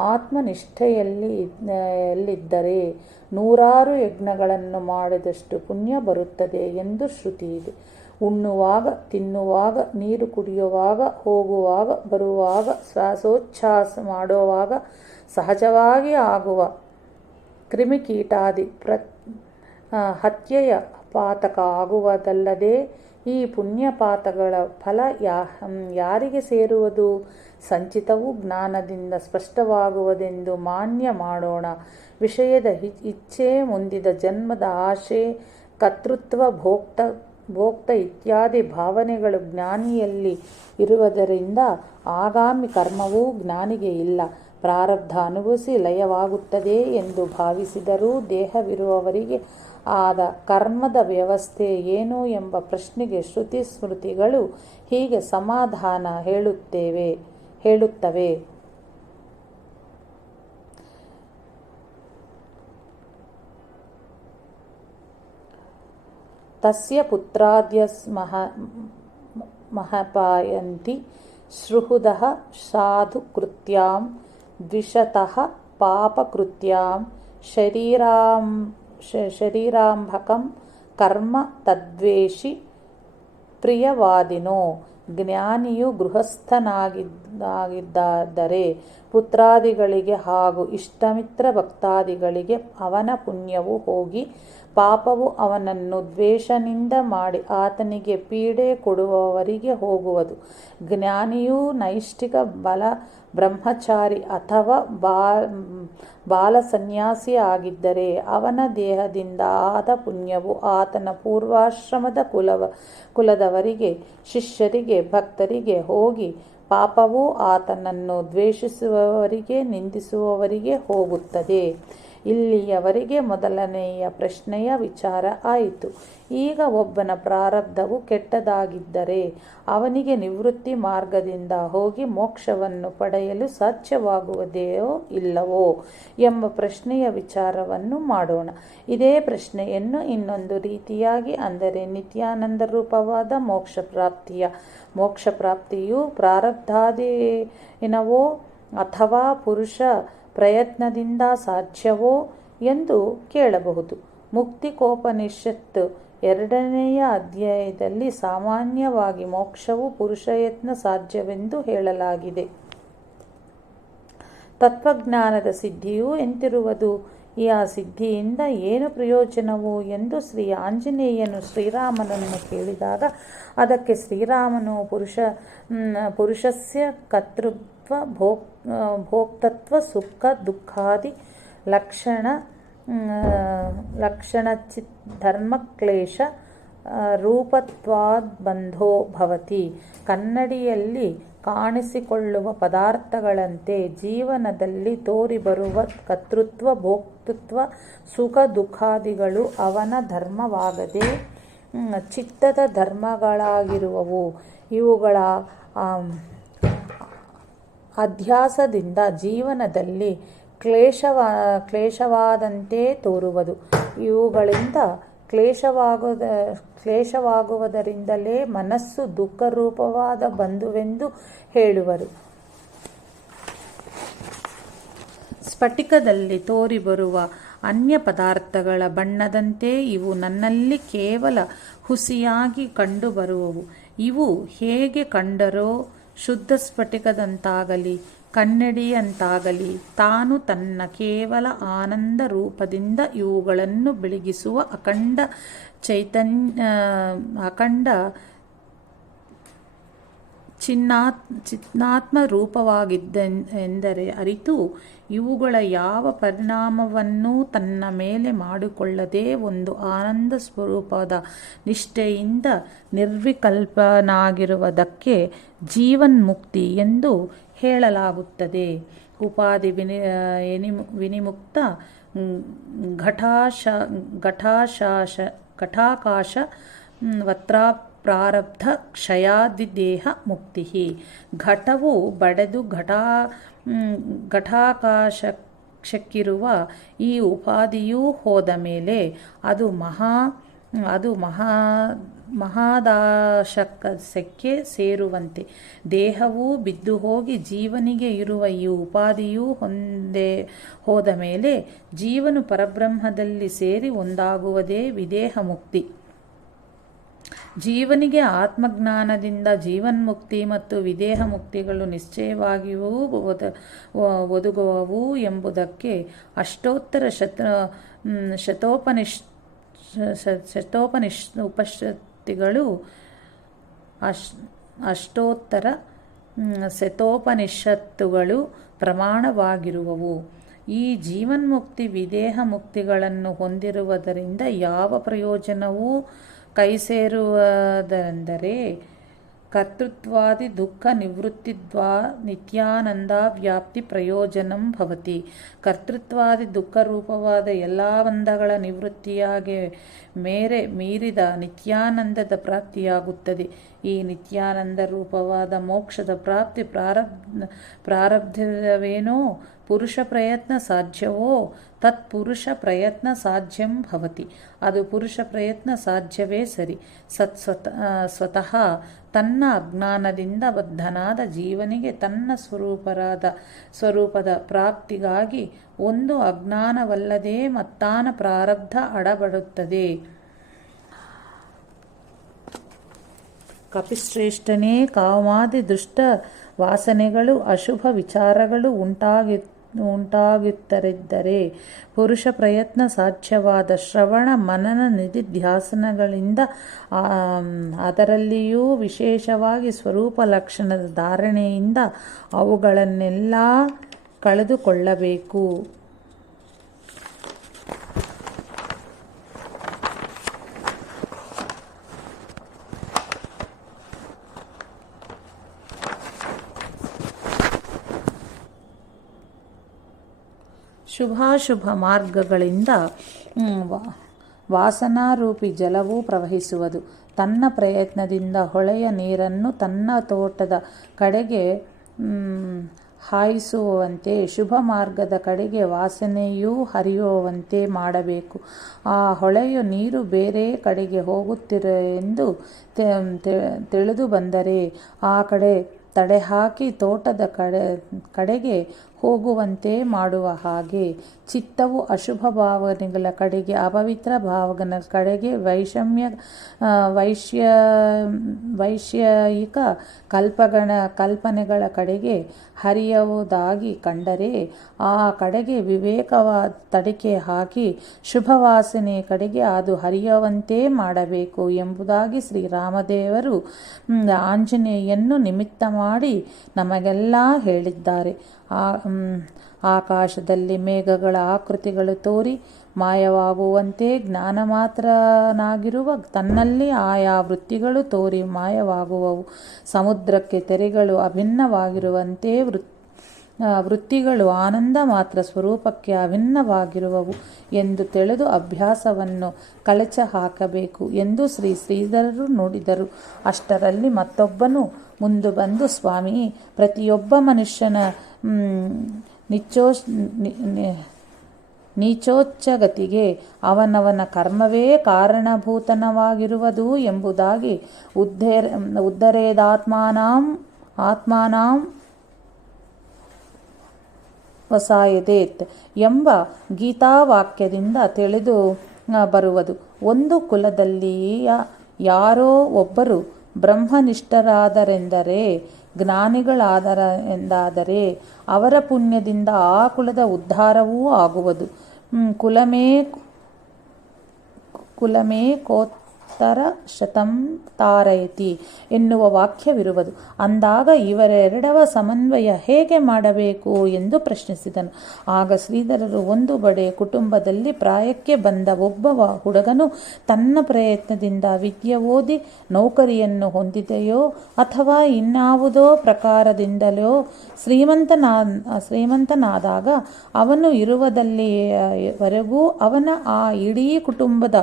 ಆತ್ಮನಿಷ್ಠೆಯಲ್ಲಿದ್ದರೆ 100 ಯಜ್ಞಗಳನ್ನು ಮಾಡಿದಷ್ಟು ಪುಣ್ಯ ಬರುತ್ತದೆ ಎಂದು ಶ್ರುತಿ ಇದೆ. ಉಣ್ಣುವಾಗ, ತಿನ್ನುವಾಗ, ನೀರು ಕುಡಿಯುವಾಗ, ಹೋಗುವಾಗ, ಬರುವಾಗ, ಶ್ವಾಸೋಚ್ಛ್ವಾಸ ಮಾಡುವಾಗ ಸಹಜವಾಗಿ ಆಗುವ ಕ್ರಿಮಿಕೀಟಾದಿ ಹತ್ಯೆಯ ಪಾತಕ ಆಗುವುದಲ್ಲದೆ ಈ ಪುಣ್ಯಪಾತಗಳ ಫಲ ಯಾರಿಗೆ ಸೇರುವುದು? ಸಂಚಿತವು ಜ್ಞಾನದಿಂದ ಸ್ಪಷ್ಟವಾಗುವುದೆಂದು ಮಾನ್ಯ ಮಾಡೋಣ. ವಿಷಯದ ಇಚ್ಛೆ, ಮುಂದಿದ ಜನ್ಮದ ಆಶೆ, ಕರ್ತೃತ್ವ, ಭೋಕ್ತ ಇತ್ಯಾದಿ ಭಾವನೆಗಳು ಜ್ಞಾನಿಯಲ್ಲಿ ಇರುವುದರಿಂದ ಆಗಾಮಿ ಕರ್ಮವೂ ಜ್ಞಾನಿಗೆ ಇಲ್ಲ. ಪ್ರಾರಬ್ಧ ಅನುಭವಿಸಿ ಲಯವಾಗುತ್ತದೆ ಎಂದು ಭಾವಿಸಿದರೂ ದೇಹವಿರುವವರಿಗೆ ಆದ ಕರ್ಮದ ವ್ಯವಸ್ಥೆ ಏನು ಎಂಬ ಪ್ರಶ್ನೆಗೆ ಶ್ರುತಿ ಸ್ಮೃತಿಗಳು ಹೀಗೆ ಸಮಾಧಾನ ಹೇಳುತ್ತವೆ. ತಸ್ಯ ಪುತ್ರಾದ್ಯಸ್ಮಃ ಮಹಪಾಯಂತಿ ಸೃಹುದಃ ಸಾಧು ಕೃತ್ಯಾಂ ದ್ವಿಷತಃ ಪಾಪಕೃತ್ಯಾಂ ಶರೀರಾಂಭಕಂ ಕರ್ಮ ತದ್ವೇಷಿ ಪ್ರಿಯವಾದಿನೋ. ಜ್ಞಾನಿಯು ಗೃಹಸ್ಥನಾಗಿದ್ದರೆ ಪುತ್ರಾದಿಗಳಿಗೆ ಹಾಗೂ ಇಷ್ಟಮಿತ್ರ ಭಕ್ತಾದಿಗಳಿಗೆ ಅವನ ಪುಣ್ಯವು ಹೋಗಿ ಪಾಪವು ಅವನನ್ನು ದ್ವೇಷನಿಂದ ಮಾಡಿ ಆತನಿಗೆ ಪೀಡೆ ಕೊಡುವವರಿಗೆ ಹೋಗುವುದು. ಜ್ಞಾನಿಯೂ ನೈಷ್ಠಿಕ ಬ್ರಹ್ಮಚಾರಿ ಅಥವಾ ಬಾಲಸನ್ಯಾಸಿ ಆಗಿದ್ದರೆ ಅವನ ದೇಹದಿಂದ ಆದ ಪುಣ್ಯವು ಆತನ ಪೂರ್ವಾಶ್ರಮದ ಕುಲದವರಿಗೆ, ಶಿಷ್ಯರಿಗೆ, ಭಕ್ತರಿಗೆ ಹೋಗಿ ಪಾಪವು ಆತನನ್ನು ದ್ವೇಷಿಸುವವರಿಗೆ, ನಿಂದಿಸುವವರಿಗೆ ಹೋಗುತ್ತದೆ. ಇಲ್ಲಿಯವರೆಗೆ ಮೊದಲನೆಯ ಪ್ರಶ್ನೆಯ ವಿಚಾರ ಆಯಿತು. ಈಗ ಒಬ್ಬನ ಪ್ರಾರಬ್ಧವು ಕೆಟ್ಟದಾಗಿದ್ದರೆ ಅವನಿಗೆ ನಿವೃತ್ತಿ ಮಾರ್ಗದಿಂದ ಹೋಗಿ ಮೋಕ್ಷವನ್ನು ಪಡೆಯಲು ಸಾಧ್ಯವಾಗುವುದೋ ಇಲ್ಲವೋ ಎಂಬ ಪ್ರಶ್ನೆಯ ವಿಚಾರವನ್ನು ಮಾಡೋಣ. ಇದೇ ಪ್ರಶ್ನೆಯನ್ನು ಇನ್ನೊಂದು ರೀತಿಯಾಗಿ, ಅಂದರೆ ನಿತ್ಯಾನಂದ ರೂಪವಾದ ಮೋಕ್ಷ ಪ್ರಾಪ್ತಿಯು ಪ್ರಾರಬ್ಧಾಧೀನವೋ ಅಥವಾ ಪುರುಷ ಪ್ರಯತ್ನದಿಂದ ಸಾಧ್ಯವೋ ಎಂದು ಕೇಳಬಹುದು. ಮುಕ್ತಿಕೋಪನಿಷತ್ತು 2ನೆಯ ಅಧ್ಯಾಯದಲ್ಲಿ ಸಾಮಾನ್ಯವಾಗಿ ಮೋಕ್ಷವು ಪುರುಷಯತ್ನ ಸಾಧ್ಯವೆಂದು ಹೇಳಲಾಗಿದೆ. ತತ್ವಜ್ಞಾನದ ಸಿದ್ಧಿಯು ಎಂತಿರುವುದು? ಆ ಸಿದ್ಧಿಯಿಂದ ಏನು ಪ್ರಯೋಜನವು ಎಂದು ಶ್ರೀ ಆಂಜನೇಯನು ಶ್ರೀರಾಮನನ್ನು ಕೇಳಿದಾಗ ಅದಕ್ಕೆ ಶ್ರೀರಾಮನು ಪುರುಷಸ್ಯ ಕರ್ತೃತ್ವ ಭೋಕ್ತೃತ್ವ ಸುಖ ದುಃಖಾದಿ ಲಕ್ಷಣಚಿತ್ ಧರ್ಮಕ್ಲೇಶ ರೂಪತ್ವಾದ್ಬಂಧೋ ಭವತಿ. ಕನ್ನಡಿಯಲ್ಲಿ ಕಾಣಿಸಿಕೊಳ್ಳುವ ಪದಾರ್ಥಗಳಂತೆ ಜೀವನದಲ್ಲಿ ತೋರಿಬರುವ ಕರ್ತೃತ್ವ, ಭೋಕ್ತೃತ್ವ, ಸುಖ ದುಃಖಾದಿಗಳು ಅವನ ಧರ್ಮವಾಗದೆ ಚಿತ್ತದ ಧರ್ಮಗಳಾಗಿರುವವು. ಇವುಗಳ ಅಧ್ಯಾಸದಿಂದ ಜೀವನದಲ್ಲಿ ಕ್ಲೇಶವಾದಂತೆ ತೋರುವುದು. ಇವುಗಳಿಂದ ಕ್ಲೇಶವಾಗುವುದರಿಂದಲೇ ಮನಸ್ಸು ದುಃಖರೂಪವಾದ ಬಂಧುವೆಂದು ಹೇಳುವರು. ಸ್ಫಟಿಕದಲ್ಲಿ ತೋರಿಬರುವ ಅನ್ಯ ಪದಾರ್ಥಗಳ ಬಣ್ಣದಂತೆ ಇವು ನನ್ನಲ್ಲಿ ಕೇವಲ ಹುಸಿಯಾಗಿ ಕಂಡುಬರುವವು. ಇವು ಹೇಗೆ ಕಂಡರೋ ಶುದ್ಧ ಸ್ಫಟಿಕದಂತಾಗಲಿ ಕನ್ನಡಿಯಂತಾಗಲಿ ತಾನು ತನ್ನ ಕೇವಲ ಆನಂದ ರೂಪದಿಂದ ಇವುಗಳನ್ನು ಬೆಳಗಿಸುವ ಅಖಂಡ ಚಿನ್ನಾತ್ಮ ರೂಪವಾಗಿದ್ದೆಂದರೆ ಅರಿತು ಇವುಗಳ ಯಾವ ಪರಿಣಾಮವನ್ನೂ ತನ್ನ ಮೇಲೆ ಮಾಡಿಕೊಳ್ಳದೆ ಒಂದು ಆನಂದ ಸ್ವರೂಪದ ನಿಷ್ಠೆಯಿಂದ ನಿರ್ವಿಕಲ್ಪನಾಗಿರುವುದಕ್ಕೆ ಜೀವನ್ಮುಕ್ತಿ ಎಂದು ಹೇಳಲಾಗುತ್ತದೆ. ಉಪಾಧಿ ವಿನಿಮುಕ್ತ ಘಟಾಕಾಶ ವತ್ರ ಪ್ರಾರಬ್ಧ ಕ್ಷಯಾದಿದೇಹ ಮುಕ್ತಿ. ಘಟವು ಬಡೆದು ಘಟಾಕಾಶಕ್ಕಿರುವ ಈ ಉಪಾಧಿಯೂ ಹೋದ ಮೇಲೆ ಅದು ಮಹಾದಾಶಕಕ್ಕೆ ಸೇರುವಂತೆ ದೇಹವೂ ಬಿದ್ದು ಹೋಗಿ ಜೀವನಿಗೆ ಇರುವ ಈ ಉಪಾಧಿಯೂ ಹೋದ ಮೇಲೆ ಜೀವನು ಪರಬ್ರಹ್ಮದಲ್ಲಿ ಸೇರಿ ಒಂದಾಗುವುದೇ ವಿದೇಹ ಮುಕ್ತಿ. ಜೀವನಿಗೆ ಆತ್ಮಜ್ಞಾನದಿಂದ ಜೀವನ್ಮುಕ್ತಿ ಮತ್ತು ವಿದೇಹ ಮುಕ್ತಿಗಳು ನಿಶ್ಚಯವಾಗಿಯೂ ಒದಗುವವು ಎಂಬುದಕ್ಕೆ ಅಷ್ಟೋತ್ತರ ಶತೋಪನಿಷತ್ತುಗಳು ಪ್ರಮಾಣವಾಗಿರುವವು. ಈ ಜೀವನ್ಮುಕ್ತಿ ವಿದೇಹ ಮುಕ್ತಿಗಳನ್ನು ಹೊಂದಿರುವುದರಿಂದ ಯಾವ ಪ್ರಯೋಜನವೂ ಕೈಸೇರುವುದೆಂದರೆ ಕರ್ತೃತ್ವಾದಿ ದುಃಖ ನಿವೃತ್ತಿದ್ವಾ ನಿತ್ಯಾನಂದ ವ್ಯಾಪ್ತಿ ಪ್ರಯೋಜನಂ ಭವತಿ. ಕರ್ತೃತ್ವಾದಿ ದುಃಖರೂಪವಾದ ಎಲ್ಲ ಬಂಧಗಳ ನಿವೃತ್ತಿಯಾಗಿ ಮೀರಿದ ನಿತ್ಯಾನಂದದ ಪ್ರಾಪ್ತಿಯಾಗುತ್ತದೆ. ಈ ನಿತ್ಯಾನಂದ ರೂಪವಾದ ಮೋಕ್ಷದ ಪ್ರಾಪ್ತಿ ಪ್ರಾರಬ್ಧವೇನೋ ಪುರುಷ ಪ್ರಯತ್ನ ಸಾಧ್ಯವೋ ತತ್ಪುರುಷ ಪ್ರಯತ್ನ ಸಾಧ್ಯಂ ಭವತಿ. ಅದು ಪುರುಷ ಪ್ರಯತ್ನ ಸಾಧ್ಯವೇ ಸರಿ. ಸ್ವತಃ ತನ್ನ ಅಜ್ಞಾನದಿಂದ ಬದ್ಧನಾದ ಜೀವನಿಗೆ ತನ್ನ ಸ್ವರೂಪದ ಪ್ರಾಪ್ತಿಗಾಗಿ ಒಂದು ಅಜ್ಞಾನವಲ್ಲದೆ ಮತ್ತಾನ ಪ್ರಾರಬ್ಧ ಅಡಬಡುತ್ತದೆ. ಕಪಿಶ್ರೇಷ್ಠನೇ, ಕಾಮಾದಿ ದುಷ್ಟ ವಾಸನೆಗಳು ಅಶುಭ ವಿಚಾರಗಳು ಉಂಟಾಗುತ್ತರಿದ್ದರೆ ಪುರುಷ ಪ್ರಯತ್ನ ಸಾಧ್ಯವಾದ ಶ್ರವಣ ಮನನ ನಿಧಿಧ್ಯಾಸನಗಳಿಂದ ಅದರಲ್ಲಿಯೂ ವಿಶೇಷವಾಗಿ ಸ್ವರೂಪ ಲಕ್ಷಣದ ಧಾರಣೆಯಿಂದ ಅವುಗಳನ್ನೆಲ್ಲ ಕಳೆದುಕೊಳ್ಳಬೇಕು. ಶುಭಾಶುಭ ಮಾರ್ಗಗಳಿಂದ ವಾಸನಾರೂಪಿ ಜಲವು ಪ್ರವಹಿಸುವುದು. ತನ್ನ ಪ್ರಯತ್ನದಿಂದ ಹೊಳೆಯ ನೀರನ್ನು ತನ್ನ ತೋಟದ ಕಡೆಗೆ ಹಾಯಿಸುವಂತೆ ಶುಭ ಮಾರ್ಗದ ಕಡೆಗೆ ವಾಸನೆಯೂ ಹರಿಯುವಂತೆ ಮಾಡಬೇಕು. ಆ ಹೊಳೆಯ ನೀರು ಬೇರೆ ಕಡೆಗೆ ಹೋಗುತ್ತಿದೆ ಎಂದು ತಿಳಿದು ಬಂದರೆ ಆ ಕಡೆ ತಡೆಹಾಕಿ ತೋಟದ ಕಡೆಗೆ ಹೋಗುವಂತೆ ಮಾಡುವ ಹಾಗೆ ಚಿತ್ತವು ಅಶುಭ ಭಾವನೆಗಳ ಕಡೆಗೆ, ಅಪವಿತ್ರ ಭಾವಗಳ ಕಡೆಗೆ, ವೈಷಯಿಕ ಕಲ್ಪನೆಗಳ ಕಡೆಗೆ ಹರಿಯುವುದಾಗಿ ಕಂಡರೆ ಆ ಕಡೆಗೆ ವಿವೇಕವಾದ ತಡಿಕೆ ಹಾಕಿ ಶುಭವಾಸನೆ ಕಡೆಗೆ ಅದು ಹರಿಯುವಂತೆ ಮಾಡಬೇಕು ಎಂಬುದಾಗಿ ಶ್ರೀರಾಮದೇವರು ಆಂಜನೇಯನ್ನು ನಿಮಿತ್ತ ಮಾಡಿ ನಮಗೆಲ್ಲ ಹೇಳಿದ್ದಾರೆ. ಆಕಾಶದಲ್ಲಿ ಮೇಘಗಳ ಆಕೃತಿಗಳು ತೋರಿ ಮಾಯವಾಗುವಂತೆ ಜ್ಞಾನ ಮಾತ್ರನಾಗಿರುವ ತನ್ನಲ್ಲಿ ಆಯಾ ವೃತ್ತಿಗಳು ತೋರಿ ಮಾಯವಾಗುವವು. ಸಮುದ್ರಕ್ಕೆ ತೆರೆಗಳು ಅಭಿನ್ನವಾಗಿರುವಂತೆ ವೃತ್ತಿಗಳು ಆನಂದ ಮಾತ್ರ ಸ್ವರೂಪಕ್ಕೆ ಅಭಿನ್ನವಾಗಿರುವವು ಎಂದು ತಿಳಿದು ಅಭ್ಯಾಸವನ್ನು ಕಳಚ ಹಾಕಬೇಕು ಎಂದು ಶ್ರೀಧರರು ನುಡಿದರು. ಅಷ್ಟರಲ್ಲಿ ಮತ್ತೊಬ್ಬನು ಮುಂದೆ ಬಂದು, ಸ್ವಾಮಿ, ಪ್ರತಿಯೊಬ್ಬ ಮನುಷ್ಯನ ನೀಚೋಚ್ಚಗತಿಗೆ ಅವನವನ ಕರ್ಮವೇ ಕಾರಣಭೂತನವಾಗಿರುವುದು ಎಂಬುದಾಗಿ ಆತ್ಮಾನಾಂ ವಸಾಯದೇತ್ ಎಂಬ ಗೀತಾವಾಕ್ಯದಿಂದ ತಿಳಿದು ಬರುವುದು. ಒಂದು ಕುಲದಲ್ಲಿ ಯಾರೋ ಒಬ್ಬರು ಬ್ರಹ್ಮನಿಷ್ಠರಾದರೆಂದರೆ, ಜ್ಞಾನಿಗಳಾದರೆಂದಾದರೆ ಅವರ ಪುಣ್ಯದಿಂದ ಆ ಕುಲದ ಉದ್ಧಾರವೂ ಆಗುವುದು. ಕುಲಮೇ ಕೋತ್ತರ ಶತಂ ತಾರಯತಿ ಎನ್ನುವ ವಾಕ್ಯವಿರುವುದು. ಅಂದಾಗ ಇವರೆರಡವ ಸಮನ್ವಯ ಹೇಗೆ ಮಾಡಬೇಕು ಎಂದು ಪ್ರಶ್ನಿಸಿದನು. ಆಗ ಶ್ರೀಧರರು, ಒಂದು ಬಡೆ ಕುಟುಂಬದಲ್ಲಿ ಪ್ರಾಯಕ್ಕೆ ಬಂದ ಒಬ್ಬ ಹುಡುಗನು ತನ್ನ ಪ್ರಯತ್ನದಿಂದ ವಿದ್ಯೆ ಓದಿ ನೌಕರಿಯನ್ನು ಹೊಂದಿದೆಯೋ ಅಥವಾ ಇನ್ನಾವುದೋ ಪ್ರಕಾರದಿಂದಲೋ ಶ್ರೀಮಂತನಾದಾಗ ಅವನು ಇರುವುದಲ್ಲಿವರೆಗೂ ಅವನ ಆ ಇಡೀ ಕುಟುಂಬದ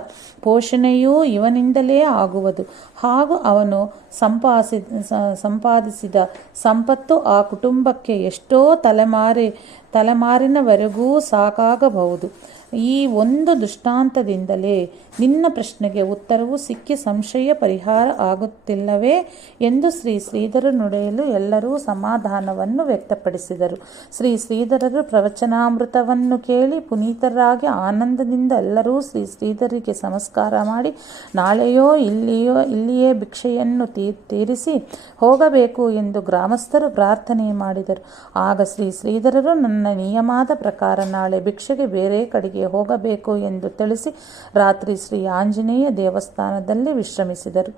ಪೋಷಣೆಯೂ ಇವನಿಂದಲೇ ಆಗುವುದು. ಹಾಗೂ ಅವನು ಸಂಪಾದಿಸಿದ ಸಂಪತ್ತು ಆ ಕುಟುಂಬಕ್ಕೆ ಎಷ್ಟೋ ತಲೆಮಾರಿನವರೆಗೂ ಸಾಕಾಗಬಹುದು. ಈ ಒಂದು ದೃಷ್ಟಾಂತದಿಂದಲೇ ನಿನ್ನ ಪ್ರಶ್ನೆಗೆ ಉತ್ತರವು ಸಿಕ್ಕಿ ಸಂಶಯ ಪರಿಹಾರ ಆಗುತ್ತಿಲ್ಲವೇ ಎಂದು ಶ್ರೀಧರ ನುಡಿಯಲು ಎಲ್ಲರೂ ಸಮಾಧಾನವನ್ನು ವ್ಯಕ್ತಪಡಿಸಿದರು. ಶ್ರೀಧರರು ಪ್ರವಚನಾಮೃತವನ್ನು ಕೇಳಿ ಪುನೀತರಾಗಿ ಆನಂದದಿಂದ ಎಲ್ಲರೂ ಶ್ರೀಧರಿಗೆ ನಮಸ್ಕಾರ ಮಾಡಿ ನಾಳೆಯೋ ಇಲ್ಲಿಯೇ ಭಿಕ್ಷೆಯನ್ನು ತೀರಿಸಿ ಹೋಗಬೇಕು ಎಂದು ಗ್ರಾಮಸ್ಥರು ಪ್ರಾರ್ಥನೆ ಮಾಡಿದರು. ಆಗ ಶ್ರೀಧರರು ನನ್ನ ನಿಯಮದ ಪ್ರಕಾರ ನಾಳೆ ಭಿಕ್ಷೆಗೆ ಬೇರೆ ಕಡೆಗೆ ಹೋಗಬೇಕು ಎಂದು ತಿಳಿಸಿ ರಾತ್ರಿ ಶ್ರೀ ಆಂಜನೇಯ ದೇವಸ್ಥಾನದಲ್ಲಿ ವಿಶ್ರಮಿಸಿದರು.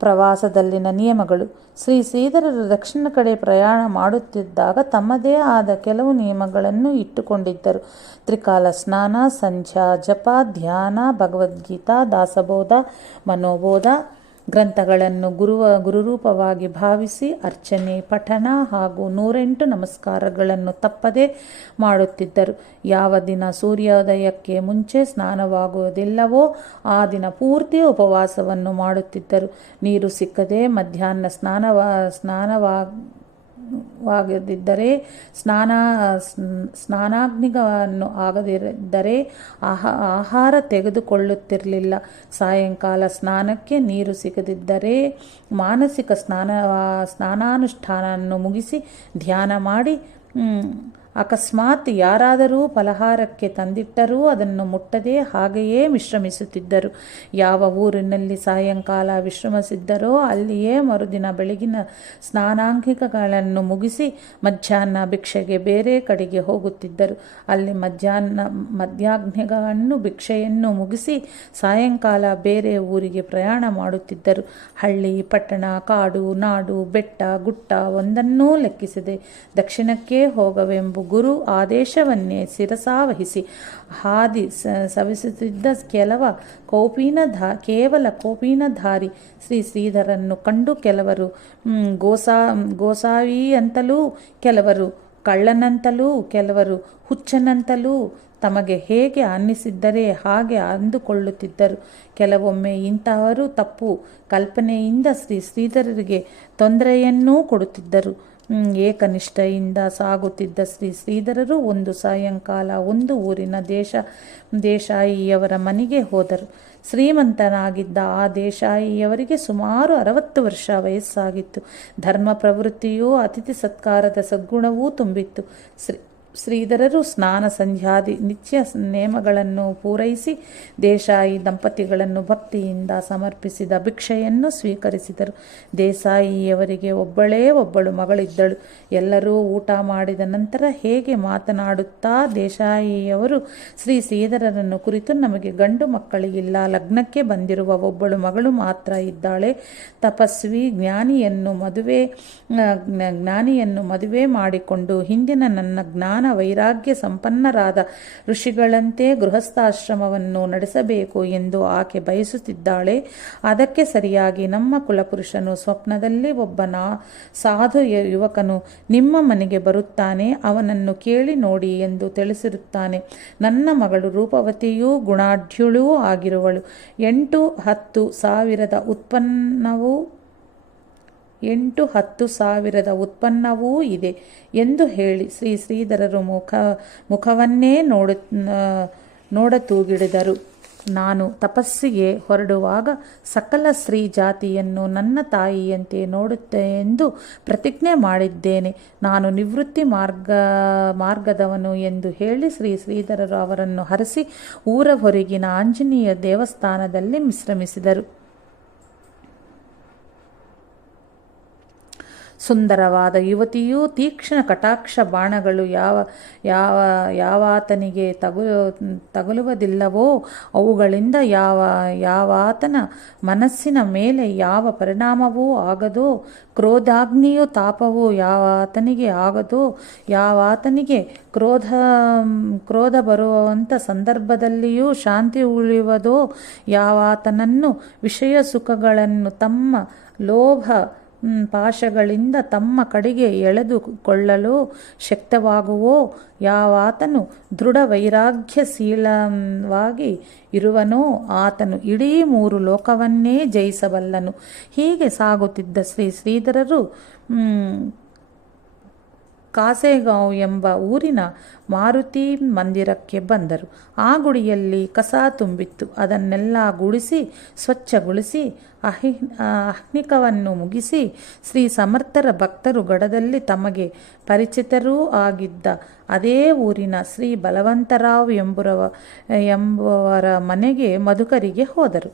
ಪ್ರವಾಸದಲ್ಲಿನ ನಿಯಮಗಳು. ಶ್ರೀಧರರು ದಕ್ಷಿಣ ಕಡೆ ಪ್ರಯಾಣ ಮಾಡುತ್ತಿದ್ದಾಗ ತಮ್ಮದೇ ಆದ ಕೆಲವು ನಿಯಮಗಳನ್ನು ಇಟ್ಟುಕೊಂಡಿದ್ದರು. ತ್ರಿಕಾಲ ಸ್ನಾನ, ಸಂಧ್ಯಾ ಜಪ, ಧ್ಯಾನ, ಭಗವದ್ಗೀತಾ, ದಾಸಬೋಧ, ಮನೋಬೋಧ ಗ್ರಂಥಗಳನ್ನು ಗುರುರೂಪವಾಗಿ ಭಾವಿಸಿ ಅರ್ಚನೆ, ಪಠಣ ಹಾಗೂ 108 ನಮಸ್ಕಾರಗಳನ್ನು ತಪ್ಪದೆ ಮಾಡುತ್ತಿದ್ದರು. ಯಾವ ದಿನ ಸೂರ್ಯೋದಯಕ್ಕೆ ಮುಂಚೆ ಸ್ನಾನವಾಗುವುದಿಲ್ಲವೋ ಆ ದಿನ ಪೂರ್ತಿ ಉಪವಾಸವನ್ನು ಮಾಡುತ್ತಿದ್ದರು. ನೀರು ಸಿಕ್ಕದೆ ಮಧ್ಯಾಹ್ನ ಸ್ನಾನವಾಗದಿದ್ದರೆ, ಸ್ನಾನಾಗ್ನಿಗಳನ್ನು ಆಗದಿದ್ದರೆ ಆಹಾರ ತೆಗೆದುಕೊಳ್ಳುತ್ತಿರಲಿಲ್ಲ. ಸಾಯಂಕಾಲ ಸ್ನಾನಕ್ಕೆ ನೀರು ಸಿಗದಿದ್ದರೆ ಮಾನಸಿಕ ಸ್ನಾನಾನುಷ್ಠಾನವನ್ನು ಮುಗಿಸಿ ಧ್ಯಾನ ಮಾಡಿ ಅಕಸ್ಮಾತ್ ಯಾರಾದರೂ ಫಲಹಾರಕ್ಕೆ ತಂದಿಟ್ಟರೂ ಅದನ್ನು ಮುಟ್ಟದೆ ಹಾಗೆಯೇ ವಿಶ್ರಮಿಸುತ್ತಿದ್ದರು. ಯಾವ ಊರಿನಲ್ಲಿ ಸಾಯಂಕಾಲ ವಿಶ್ರಮಿಸಿದ್ದರೋ ಅಲ್ಲಿಯೇ ಮರುದಿನ ಬೆಳಗಿನ ಸ್ನಾನಾಂಗಿಕಗಳನ್ನು ಮುಗಿಸಿ ಮಧ್ಯಾಹ್ನ ಭಿಕ್ಷೆಗೆ ಬೇರೆ ಕಡೆಗೆ ಹೋಗುತ್ತಿದ್ದರು. ಅಲ್ಲಿ ಮಧ್ಯಾಹ್ನವನ್ನು ಭಿಕ್ಷೆಯನ್ನು ಮುಗಿಸಿ ಸಾಯಂಕಾಲ ಬೇರೆ ಊರಿಗೆ ಪ್ರಯಾಣ ಮಾಡುತ್ತಿದ್ದರು. ಹಳ್ಳಿ, ಪಟ್ಟಣ, ಕಾಡು, ನಾಡು, ಬೆಟ್ಟ, ಗುಟ್ಟ ಒಂದನ್ನೂ ಲೆಕ್ಕಿಸದೆ ದಕ್ಷಿಣಕ್ಕೆ ಹೋಗವೆಂಬ ಗುರು ಆದೇಶವನ್ನೇ ಶಿರಸಾವಹಿಸಿ ಹಾದಿ ಸವಿಸುತ್ತಿದ್ದ ಕೇವಲ ಕೌಪೀನಧಾರಿ ಶ್ರೀ ಶ್ರೀಧರನ್ನು ಕಂಡು ಕೆಲವರು ಗೋಸಾವಿ ಅಂತಲೂ, ಕೆಲವರು ಕಳ್ಳನಂತಲೂ, ಕೆಲವರು ಹುಚ್ಚನಂತಲೂ ತಮಗೆ ಹೇಗೆ ಅನ್ನಿಸಿದ್ದರೆ ಹಾಗೆ ಅಂದುಕೊಳ್ಳುತ್ತಿದ್ದರು. ಕೆಲವೊಮ್ಮೆ ಇಂತಹವರು ತಪ್ಪು ಕಲ್ಪನೆಯಿಂದ ಶ್ರೀ ಶ್ರೀಧರರಿಗೆ ತೊಂದರೆಯನ್ನೂ ಕೊಡುತ್ತಿದ್ದರು. ಏಕನಿಷ್ಠೆಯಿಂದ ಸಾಗುತ್ತಿದ್ದ ಶ್ರೀ ಶ್ರೀಧರರು ಒಂದು ಸಾಯಂಕಾಲ ಒಂದು ಊರಿನ ದೇಶಾಯಿಯವರ ಮನೆಗೆ ಹೋದರು. ಶ್ರೀಮಂತನಾಗಿದ್ದ ಆ ದೇಶಾಯಿಯವರಿಗೆ ಸುಮಾರು 60 ವರ್ಷ ವಯಸ್ಸಾಗಿತ್ತು. ಧರ್ಮ ಪ್ರವೃತ್ತಿಯೂ ಅತಿಥಿ ಸತ್ಕಾರದ ಸದ್ಗುಣವೂ ತುಂಬಿತ್ತು. ಶ್ರೀಧರರು ಸ್ನಾನ ಸಂಧ್ಯಾದಿ ನಿತ್ಯ ನೇಮಗಳನ್ನು ಪೂರೈಸಿ ದೇಸಾಯಿ ದಂಪತಿಗಳನ್ನು ಭಕ್ತಿಯಿಂದ ಸಮರ್ಪಿಸಿದ ಭಿಕ್ಷೆಯನ್ನು ಸ್ವೀಕರಿಸಿದರು. ದೇಸಾಯಿಯವರಿಗೆ ಒಬ್ಬಳು ಮಗಳಿದ್ದಳು. ಎಲ್ಲರೂ ಊಟ ಮಾಡಿದ ನಂತರ ಹೇಗೆ ಮಾತನಾಡುತ್ತಾ ದೇಸಾಯಿಯವರು ಶ್ರೀ ಶ್ರೀಧರರನ್ನು ಕುರಿತು, ನಮಗೆ ಗಂಡು ಮಕ್ಕಳಿಗಿಲ್ಲ, ಲಗ್ನಕ್ಕೆ ಬಂದಿರುವ ಒಬ್ಬಳು ಮಗಳು ಮಾತ್ರ ಇದ್ದಾಳೆ. ತಪಸ್ವಿ ಜ್ಞಾನಿಯನ್ನು ಮದುವೆ ಮಾಡಿಕೊಂಡು ಹಿಂದಿನ ನನ್ನ ಜ್ಞಾನ ವೈರಾಗ್ಯ ಸಂಪನ್ನರಾದ ಋಷಿಗಳಂತೆ ಗೃಹಸ್ಥಾಶ್ರಮವನ್ನು ನಡೆಸಬೇಕು ಎಂದು ಆಕೆ ಬಯಸುತ್ತಿದ್ದಾಳೆ. ಅದಕ್ಕೆ ಸರಿಯಾಗಿ ನಮ್ಮ ಕುಲಪುರುಷನು ಸ್ವಪ್ನದಲ್ಲಿ ಒಬ್ಬ ಸಾಧು ಯುವಕನು ನಿಮ್ಮ ಮನೆಗೆ ಬರುತ್ತಾನೆ, ಅವನನ್ನು ಕೇಳಿ ನೋಡಿ ಎಂದು ತಿಳಿಸಿರುತ್ತಾನೆ. ನನ್ನ ಮಗಳು ರೂಪವತಿಯೂ ಗುಣಾಢ್ಯುಳೂ ಆಗಿರುವಳು. 8-10 ಸಾವಿರದ ಉತ್ಪನ್ನವೂ ಇದೆ ಎಂದು ಹೇಳಿ ಶ್ರೀ ಶ್ರೀಧರರು ಮುಖವನ್ನೇ ನೋಡತೂಗಿಡಿದರು. ನಾನು ತಪಸ್ಸಿಗೆ ಹೊರಡುವಾಗ ಸಕಲ ಸ್ತ್ರೀ ಜಾತಿಯನ್ನು ನನ್ನ ತಾಯಿಯಂತೆ ನೋಡುತ್ತೆ ಎಂದು ಪ್ರತಿಜ್ಞೆ ಮಾಡಿದ್ದೇನೆ. ನಾನು ನಿವೃತ್ತಿ ಮಾರ್ಗದವನು ಎಂದು ಹೇಳಿ ಶ್ರೀ ಶ್ರೀಧರರು ಅವರನ್ನು ಹರಸಿ ಊರ ಹೊರಗಿನ ಆಂಜನೇಯ ದೇವಸ್ಥಾನದಲ್ಲಿ ವಿಶ್ರಮಿಸಿದರು. ಸುಂದರವಾದ ಯುವತಿಯೂ ತೀಕ್ಷ್ಣ ಕಟಾಕ್ಷ ಬಾಣಗಳು ಯಾವಾತನಿಗೆ ತಗುಲುವುದಿಲ್ಲವೋ, ಅವುಗಳಿಂದ ಯಾವಾತನ ಮನಸ್ಸಿನ ಮೇಲೆ ಯಾವ ಪರಿಣಾಮವೂ ಆಗದೋ, ಕ್ರೋಧಾಗ್ನಿಯು ತಾಪವು ಯಾವಾತನಿಗೆ ಆಗದೋ, ಯಾವಾತನಿಗೆ ಕ್ರೋಧ ಬರುವಂಥ ಸಂದರ್ಭದಲ್ಲಿಯೂ ಶಾಂತಿ ಉಳಿಯುವುದೋ, ಯಾವಾತನನ್ನು ವಿಷಯ ಸುಖಗಳನ್ನು ತಮ್ಮ ಲೋಭ ಪಾಶಗಳಿಂದ ತಮ್ಮ ಕಡೆಗೆ ಎಳೆದುಕೊಳ್ಳಲು ಶಕ್ತವಾಗುವೋ, ಯಾವಾತನು ದೃಢ ವೈರಾಗ್ಯಶೀಲವಾಗಿ ಇರುವನೋ ಆತನು ಇಡೀ 3 ಲೋಕವನ್ನೇ ಜಯಿಸಬಲ್ಲನು. ಹೀಗೆ ಸಾಗುತ್ತಿದ್ದ ಶ್ರೀ ಶ್ರೀಧರರು ಕಾಸೇಗಾಂವ್ ಎಂಬ ಊರಿನ ಮಾರುತಿ ಮಂದಿರಕ್ಕೆ ಬಂದರು. ಆ ಗುಡಿಯಲ್ಲಿ ಕಸ ತುಂಬಿತ್ತು. ಅದನ್ನೆಲ್ಲ ಗುಡಿಸಿ ಸ್ವಚ್ಛಗೊಳಿಸಿ ಅಹ್ನಿಕವನ್ನು ಮುಗಿಸಿ ಶ್ರೀ ಸಮರ್ಥರ ಭಕ್ತರು ಗಡದಲ್ಲಿ ತಮಗೆ ಪರಿಚಿತರೂ ಆಗಿದ್ದ ಅದೇ ಊರಿನ ಶ್ರೀ ಬಲವಂತರಾವ್ ಎಂಬುವರ ಮನೆಗೆ ಮಧುಕರಿಗೆ ಹೋದರು.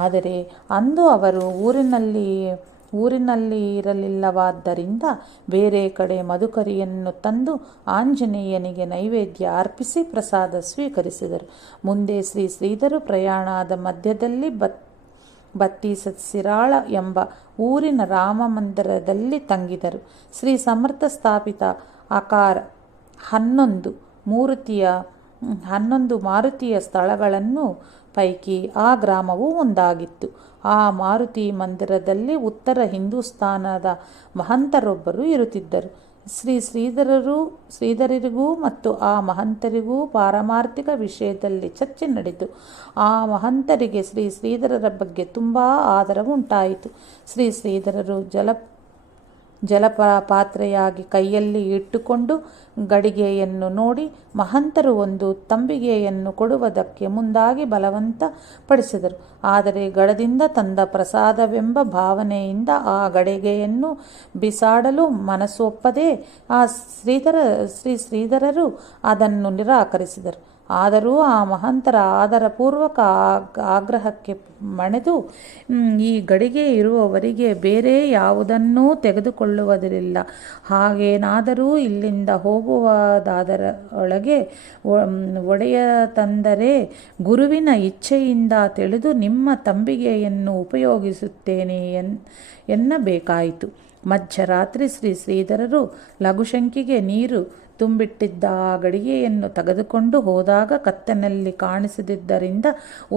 ಆದರೆ ಅಂದು ಅವರು ಊರಿನಲ್ಲಿ ಇರಲಿಲ್ಲವಾದ್ದರಿಂದ ಬೇರೆ ಕಡೆ ಮಧುಕರಿಯನ್ನು ತಂದು ಆಂಜನೇಯನಿಗೆ ನೈವೇದ್ಯ ಅರ್ಪಿಸಿ ಪ್ರಸಾದ ಸ್ವೀಕರಿಸಿದರು. ಮುಂದೆ ಶ್ರೀ ಶ್ರೀಧರು ಪ್ರಯಾಣದ ಮಧ್ಯದಲ್ಲಿ ಬತ್ತೀಸಿರಾಳ ಎಂಬ ಊರಿನ ರಾಮ ಮಂದಿರದಲ್ಲಿ ತಂಗಿದರು. ಶ್ರೀ ಸಮರ್ಥ ಸ್ಥಾಪಿತ ಆಕಾರ 11 ಮಾರುತಿಯ ಸ್ಥಳಗಳನ್ನು ಪೈಕಿ ಆ ಗ್ರಾಮವು ಒಂದಾಗಿತ್ತು. ಆ ಮಾರುತಿ ಮಂದಿರದಲ್ಲಿ ಉತ್ತರ ಹಿಂದೂಸ್ತಾನದ ಮಹಂತರೊಬ್ಬರು ಇರುತ್ತಿದ್ದರು. ಶ್ರೀಧರರಿಗೂ ಮತ್ತು ಆ ಮಹಂತರಿಗೂ ಪಾರಮಾರ್ಥಿಕ ವಿಷಯದಲ್ಲಿ ಚರ್ಚೆ ನಡೆಯಿತು. ಆ ಮಹಂತರಿಗೆ ಶ್ರೀ ಶ್ರೀಧರರ ಬಗ್ಗೆ ತುಂಬ ಆದರವುಂಟಾಯಿತು. ಶ್ರೀ ಶ್ರೀಧರರು ಪಾತ್ರೆಯಾಗಿ ಕೈಯಲ್ಲಿ ಇಟ್ಟುಕೊಂಡು ಗಡಿಗೆಯನ್ನು ನೋಡಿ ಮಹಂತರು ಒಂದು ತಂಬಿಗೆಯನ್ನು ಕೊಡುವುದಕ್ಕೆ ಮುಂದಾಗಿ ಬಲವಂತ ಪಡಿಸಿದರು. ಆದರೆ ಗಡದಿಂದ ತಂದ ಪ್ರಸಾದವೆಂಬ ಭಾವನೆಯಿಂದ ಆ ಗಡಿಗೆಯನ್ನು ಬಿಸಾಡಲು ಮನಸ್ಸೊಪ್ಪದೆ ಶ್ರೀ ಶ್ರೀಧರರು ಅದನ್ನು ನಿರಾಕರಿಸಿದರು. ಆದರೂ ಆ ಮಹಂತರ ಆದರಪೂರ್ವಕ ಆಗ್ರಹಕ್ಕೆ ಮಣಿದು ಈ ಗಡಿಗೆ ಇರುವವರಿಗೆ ಬೇರೆ ಯಾವುದನ್ನೂ ತೆಗೆದುಕೊಳ್ಳುವುದಿಲ್ಲ. ಹಾಗೇನಾದರೂ ಇಲ್ಲಿಂದ ಹೋಗುವುದಾದರೊಳಗೆ ಒಡೆಯ ತಂದರೆ ಗುರುವಿನ ಇಚ್ಛೆಯಿಂದ ತಿಳಿದು ನಿಮ್ಮ ತಂಬಿಗೆಯನ್ನು ಉಪಯೋಗಿಸುತ್ತೇನೆ ಎನ್ನಬೇಕಾಯಿತು. ಮಧ್ಯರಾತ್ರಿ ಶ್ರೀ ಶ್ರೀಧರರು ಲಘುಶಂಕಿಗೆ ನೀರು ತುಂಬಿಟ್ಟಿದ್ದ ಆ ಗಡಿಗೆಯನ್ನು ತೆಗೆದುಕೊಂಡು ಹೋದಾಗ ಕತ್ತನಲ್ಲಿ ಕಾಣಿಸದಿದ್ದರಿಂದ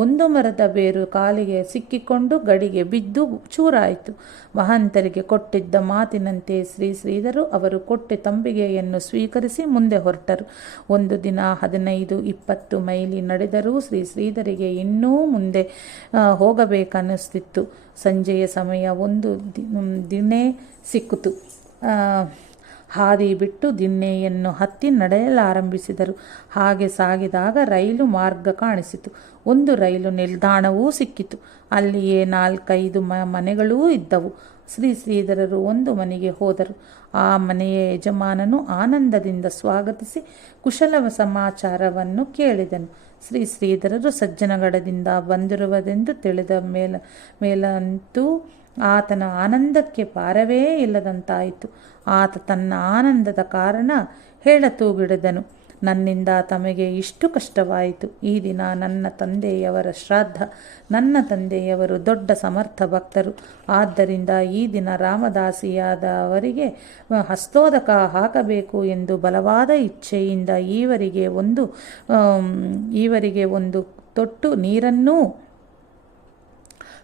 ಒಂದು ಮರದ ಬೇರು ಕಾಲಿಗೆ ಸಿಕ್ಕಿಕೊಂಡು ಗಡಿಗೆ ಬಿದ್ದು ಚೂರಾಯಿತು. ಮಹಂತರಿಗೆ ಕೊಟ್ಟಿದ್ದ ಮಾತಿನಂತೆ ಶ್ರೀ ಶ್ರೀಧರು ಅವರು ಕೊಟ್ಟ ತಂಬಿಗೆಯನ್ನು ಸ್ವೀಕರಿಸಿ ಮುಂದೆ ಹೊರಟರು. ಒಂದು ದಿನ 15-20 ಮೈಲಿ ನಡೆದರೂ ಶ್ರೀ ಶ್ರೀಧರಿಗೆ ಇನ್ನೂ ಮುಂದೆ ಹೋಗಬೇಕನ್ನಿಸ್ತಿತ್ತು. ಸಂಜೆಯ ಸಮಯ ಒಂದು ದಿನೇ ಸಿಕ್ಕಿತು. ಹಾದಿ ಬಿಟ್ಟು ದಿಣ್ಣೆಯನ್ನು ಹತ್ತಿ ನಡೆಯಲಾರಂಭಿಸಿದರು. ಹಾಗೆ ಸಾಗಿದಾಗ ರೈಲು ಮಾರ್ಗ ಕಾಣಿಸಿತು. ಒಂದು ರೈಲು ನಿಲ್ದಾಣವೂ ಸಿಕ್ಕಿತು. ಅಲ್ಲಿಯೇ 4-5 ಮನೆಗಳೂ ಇದ್ದವು. ಶ್ರೀ ಶ್ರೀಧರರು ಒಂದು ಮನೆಗೆ ಹೋದರು. ಆ ಮನೆಯ ಯಜಮಾನನು ಆನಂದದಿಂದ ಸ್ವಾಗತಿಸಿ ಕುಶಲ ಸಮಾಚಾರವನ್ನು ಕೇಳಿದನು. ಶ್ರೀ ಶ್ರೀಧರರು ಸಜ್ಜನಗಡದಿಂದ ಬಂದಿರುವುದೆಂದು ತಿಳಿದ ಮೇಲಂತೂ ಆತನ ಆನಂದಕ್ಕೆ ಪಾರವೇ ಇಲ್ಲದಂತಾಯಿತು. ಆತ ತನ್ನ ಆನಂದದ ಕಾರಣ ಹೇಳತೂಗಿಡಿದನು. ನನ್ನಿಂದ ತಮಗೆ ಇಷ್ಟು ಕಷ್ಟವಾಯಿತು. ಈ ದಿನ ನನ್ನ ತಂದೆಯವರ ಶ್ರಾದ್ದ. ನನ್ನ ತಂದೆಯವರು ದೊಡ್ಡ ಸಮರ್ಥ ಭಕ್ತರು. ಆದ್ದರಿಂದ ಈ ದಿನ ರಾಮದಾಸಿಯಾದವರಿಗೆ ಹಸ್ತೋದಕ ಹಾಕಬೇಕು ಎಂದು ಬಲವಾದ ಇಚ್ಛೆಯಿಂದ ಈವರಿಗೆ ಒಂದು ತೊಟ್ಟು ನೀರನ್ನೂ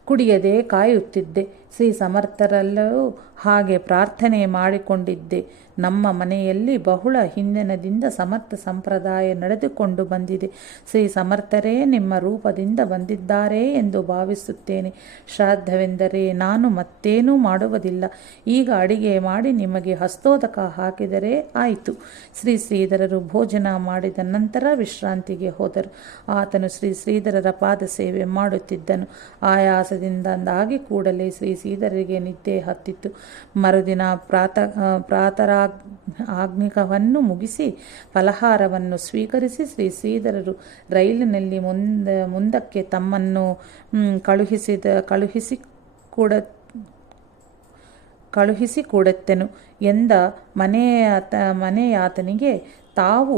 ಕುಡಿಯದೆ ಕಾಯುತ್ತಿದ್ದೆ. ಶ್ರೀ ಸಮರ್ಥರಲ್ಲೂ ಹಾಗೆ ಪ್ರಾರ್ಥನೆ ಮಾಡಿಕೊಂಡಿದ್ದೆ. ನಮ್ಮ ಮನೆಯಲ್ಲಿ ಬಹಳ ಹಿಂದಿನದಿಂದ ಸಮರ್ಥ ಸಂಪ್ರದಾಯ ನಡೆದುಕೊಂಡು ಬಂದಿದೆ. ಶ್ರೀ ಸಮರ್ಥರೇ ನಿಮ್ಮ ರೂಪದಿಂದ ಬಂದಿದ್ದಾರೆ ಎಂದು ಭಾವಿಸುತ್ತೇನೆ. ಶ್ರಾದ್ದವೆಂದರೆ ನಾನು ಮತ್ತೇನೂ ಮಾಡುವುದಿಲ್ಲ. ಈಗ ಅಡಿಗೆ ಮಾಡಿ ನಿಮಗೆ ಹಸ್ತೋದಕ ಹಾಕಿದರೆ ಆಯಿತು. ಶ್ರೀ ಶ್ರೀಧರರು ಭೋಜನ ಮಾಡಿದ ನಂತರ ವಿಶ್ರಾಂತಿಗೆ ಹೋದರು. ಆತನು ಶ್ರೀ ಶ್ರೀಧರರ ಪಾದ ಸೇವೆ ಮಾಡುತ್ತಿದ್ದನು. ಆಯಾಸದಿಂದಾಗಿ ಕೂಡಲೇ ಶ್ರೀ ಶ್ರೀಧರರಿಗೆ ನಿದ್ದೆ ಹತ್ತಿತ್ತು. ಮರುದಿನ ಪ್ರಾತರಾಗ್ನಿಕವನ್ನು ಮುಗಿಸಿ ಫಲಹಾರವನ್ನು ಸ್ವೀಕರಿಸಿ ಶ್ರೀ ಶ್ರೀಧರರು ರೈಲಿನಲ್ಲಿ ಮುಂದಕ್ಕೆ ತಮ್ಮನ್ನು ಕಳುಹಿಸಿಕೊಡುತ್ತೆನು ಎಂದ ಮನೆಯಾತನಿಗೆ ತಾವು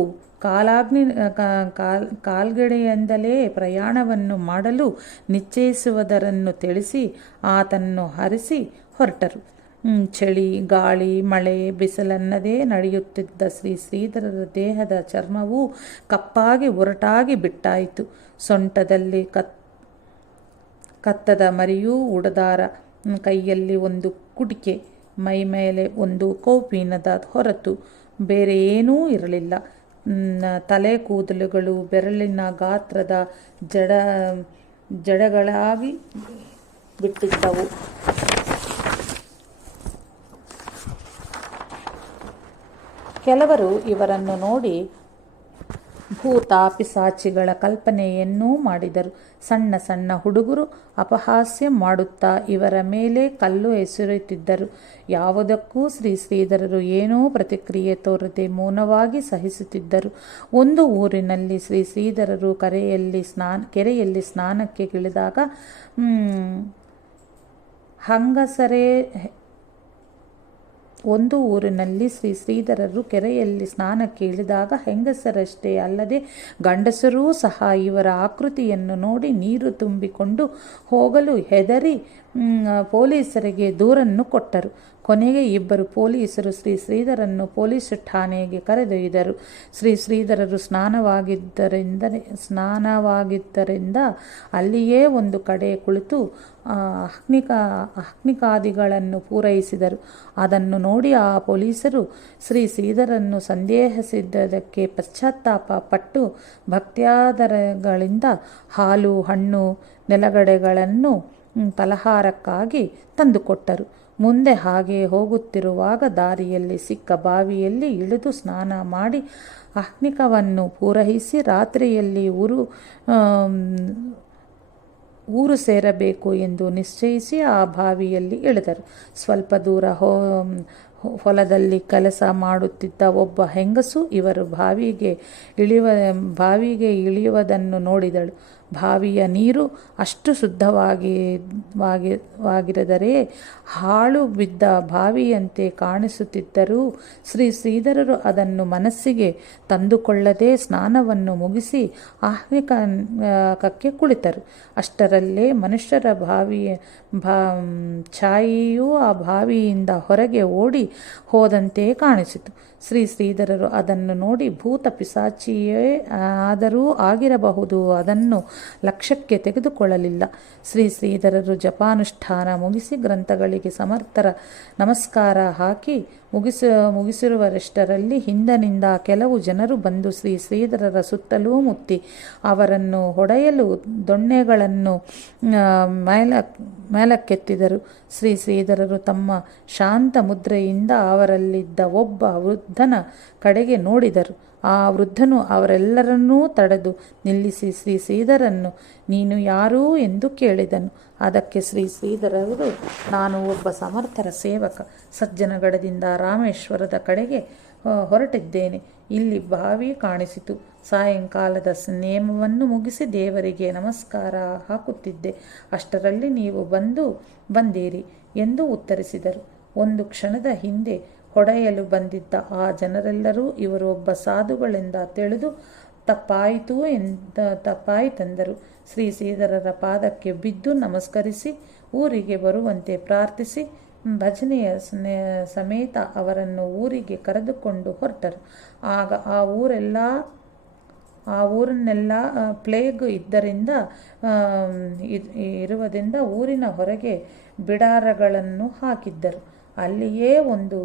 ಕಾಲ್ಗಡೆಯಿಂದಲೇ ಪ್ರಯಾಣವನ್ನು ಮಾಡಲು ನಿಶ್ಚಯಿಸುವುದನ್ನು ತಿಳಿಸಿ ಆತನ್ನು ಹರಿಸಿ ಹೊರಟರು. ಚಳಿ, ಗಾಳಿ, ಮಳೆ, ಬಿಸಿಲನ್ನದೇ ನಡೆಯುತ್ತಿದ್ದ ಶ್ರೀ ಶ್ರೀಧರರ ದೇಹದ ಚರ್ಮವು ಕಪ್ಪಾಗಿ ಒರಟಾಗಿ ಬಿಟ್ಟಾಯಿತು. ಸೊಂಟದಲ್ಲಿ ಕತ್ತದ ಮರಿಯೂ ಉಡದಾರ, ಕೈಯಲ್ಲಿ ಒಂದು ಕುಡಿಕೆ, ಮೈಮೇಲೆ ಒಂದು ಕೌಪೀನದ ಹೊರತು ಬೇರೆ ಏನೂ ಇರಲಿಲ್ಲ. ತಲೆ ಕೂದಲುಗಳು ಬೆರಳಿನ ಗಾತ್ರದ ಜಡಗಳಾಗಿ ಬಿಟ್ಟಿದ್ದವು. ಕೆಲವರು ಇವರನ್ನು ನೋಡಿ ಭೂತ ಪಿಶಾಚಿಗಳ ಕಲ್ಪನೆಯನ್ನೂ ಮಾಡಿದರು. ಸಣ್ಣ ಸಣ್ಣ ಹುಡುಗರು ಅಪಹಾಸ್ಯ ಮಾಡುತ್ತಾ ಇವರ ಮೇಲೆ ಕಲ್ಲು ಎಸೆಯುತ್ತಿದ್ದರು. ಯಾವುದಕ್ಕೂ ಶ್ರೀ ಶ್ರೀಧರರು ಏನೂ ಪ್ರತಿಕ್ರಿಯೆ ತೋರದೆ ಮೌನವಾಗಿ ಸಹಿಸುತ್ತಿದ್ದರು. ಒಂದು ಊರಿನಲ್ಲಿ ಶ್ರೀ ಶ್ರೀಧರರು ಕೆರೆಯಲ್ಲಿ ಸ್ನಾನಕ್ಕೆ ಇಳಿದಾಗ ಹೆಂಗಸರಷ್ಟೇ ಅಲ್ಲದೆ ಗಂಡಸರೂ ಸಹ ಇವರ ಆಕೃತಿಯನ್ನು ನೋಡಿ ನೀರು ತುಂಬಿಕೊಂಡು ಹೋಗಲು ಹೆದರಿ ಪೊಲೀಸರಿಗೆ ದೂರನ್ನು ಕೊಟ್ಟರು. ಕೊನೆಗೆ 2 ಪೊಲೀಸರು ಶ್ರೀ ಶ್ರೀಧರನ್ನು ಪೊಲೀಸ್ ಠಾಣೆಗೆ ಕರೆದೊಯ್ದರು. ಶ್ರೀ ಶ್ರೀಧರರು ಸ್ನಾನವಾಗಿದ್ದರಿಂದ ಅಲ್ಲಿಯೇ ಒಂದು ಕಡೆ ಕುಳಿತು ಅಹ್ನಿಕಾದಿಗಳನ್ನು ಪೂರೈಸಿದರು. ಅದನ್ನು ನೋಡಿ ಆ ಪೊಲೀಸರು ಶ್ರೀ ಶ್ರೀಧರನ್ನು ಸಂದೇಹಿಸಿದ್ದಕ್ಕೆ ಪಶ್ಚಾತ್ತಾಪ ಪಟ್ಟು ಭಕ್ತ್ಯಾದರಗಳಿಂದ ಹಾಲು, ಹಣ್ಣು, ನೆಲಗಡೆಗಳನ್ನು ಫಲಹಾರಕ್ಕಾಗಿ ತಂದುಕೊಟ್ಟರು. ಮುಂದೆ ಹಾಗೆ ಹೋಗುತ್ತಿರುವಾಗ ದಾರಿಯಲ್ಲಿ ಸಿಕ್ಕ ಬಾವಿಯಲ್ಲಿ ಇಳಿದು ಸ್ನಾನ ಮಾಡಿ ಅಹ್ನಿಕವನ್ನು ಪೂರೈಸಿ ರಾತ್ರಿಯಲ್ಲಿ ಊರು ಸೇರಬೇಕು ಎಂದು ನಿಶ್ಚಯಿಸಿ ಆ ಬಾವಿಯಲ್ಲಿ ಇಳಿದರು. ಸ್ವಲ್ಪ ದೂರ ಹೊಲದಲ್ಲಿ ಕೆಲಸ ಮಾಡುತ್ತಿದ್ದ ಒಬ್ಬ ಹೆಂಗಸು ಇವರು ಬಾವಿಗೆ ಇಳಿಯುವುದನ್ನು ನೋಡಿದಳು. ಬಾವಿಯ ನೀರು ಅಷ್ಟು ಶುದ್ಧವಾಗಿರದರೆ ಹಾಳು ಬಿದ್ದ ಬಾವಿಯಂತೆ ಕಾಣಿಸುತ್ತಿದ್ದರೂ ಶ್ರೀಧರರು ಅದನ್ನು ಮನಸ್ಸಿಗೆ ತಂದುಕೊಳ್ಳದೆ ಸ್ನಾನವನ್ನು ಮುಗಿಸಿ ಆಹ್ನಿಕಕ್ಕೆ ಕುಳಿತರು. ಅಷ್ಟರಲ್ಲೇ ಮನುಷ್ಯರ ಛಾಯೆಯು ಆ ಬಾವಿಯಿಂದ ಹೊರಗೆ ಓಡಿ ಹೋದಂತೆ ಕಾಣಿಸಿತು. ಶ್ರೀಧರರು ಅದನ್ನು ನೋಡಿ ಭೂತ ಪಿಶಾಚಿಯೇ ಆದರೂ ಆಗಿರಬಹುದು, ಅದನ್ನು ಲಕ್ಷ್ಯಕ್ಕೆ ತೆಗೆದುಕೊಳ್ಳಲಿಲ್ಲ. ಶ್ರೀಧರರು ಜಪಾನುಷ್ಠಾನ ಮುಗಿಸಿ ಗ್ರಂಥಗಳಿಗೆ ಸಮರ್ಥರ ನಮಸ್ಕಾರ ಹಾಕಿ ಮುಗಿಸಿರುವಷ್ಟರಲ್ಲಿ ಹಿಂದಿನಿಂದ ಕೆಲವು ಜನರು ಬಂದು ಶ್ರೀಧರರ ಸುತ್ತಲೂ ಮುತ್ತಿ ಅವರನ್ನು ಹೊಡೆಯಲು ದೊಣ್ಣೆಗಳನ್ನು ಮೇಲಕ್ಕೆತ್ತಿದರು. ಶ್ರೀಧರರು ತಮ್ಮ ಶಾಂತ ಮುದ್ರೆಯಿಂದ ಅವರಲ್ಲಿದ್ದ ಒಬ್ಬ ವೃದ್ಧನ ಕಡೆಗೆ ನೋಡಿದರು. ಆ ವೃದ್ಧನು ಅವರೆಲ್ಲರನ್ನೂ ತಡೆದು ನಿಲ್ಲಿಸಿ ಶ್ರೀಧರನ್ನು ನೀನು ಯಾರು ಎಂದು ಕೇಳಿದನು. ಅದಕ್ಕೆ ಶ್ರೀಧರರು ನಾನು ಒಬ್ಬ ಸಮರ್ಥರ ಸೇವಕ, ಸಜ್ಜನಗಡದಿಂದ ರಾಮೇಶ್ವರದ ಕಡೆಗೆ ಹೊರಟಿದ್ದೇನೆ. ಇಲ್ಲಿ ಬಾವಿ ಕಾಣಿಸಿತು. ಸಾಯಂಕಾಲದ ನೇಮವನ್ನು ಮುಗಿಸಿ ದೇವರಿಗೆ ನಮಸ್ಕಾರ ಹಾಕುತ್ತಿದ್ದೆ. ಅಷ್ಟರಲ್ಲಿ ನೀವು ಬಂದಿರಿ ಎಂದು ಉತ್ತರಿಸಿದರು. ಒಂದು ಕ್ಷಣದ ಹಿಂದೆ ಹೊಡೆಯಲು ಬಂದಿದ್ದ ಆ ಜನರೆಲ್ಲರೂ ಇವರು ಒಬ್ಬ ಸಾಧುಗಳೆಂದ ತಿಳಿದು ತಪ್ಪಾಯಿತೆಂದರು. ಶ್ರೀಧರರ ಪಾದಕ್ಕೆ ಬಿದ್ದು ನಮಸ್ಕರಿಸಿ ಊರಿಗೆ ಬರುವಂತೆ ಪ್ರಾರ್ಥಿಸಿ ಭಜನೆಯ ಸಮೇತ ಅವರನ್ನು ಊರಿಗೆ ಕರೆದುಕೊಂಡು ಹೊರಟರು. ಆಗ ಆ ಊರನ್ನೆಲ್ಲ ಪ್ಲೇಗ್ ಇರುವುದರಿಂದ ಊರಿನ ಹೊರಗೆ ಬಿಡಾರಗಳನ್ನು ಹಾಕಿದ್ದರು. ಅಲ್ಲಿಯೇ ಒಂದು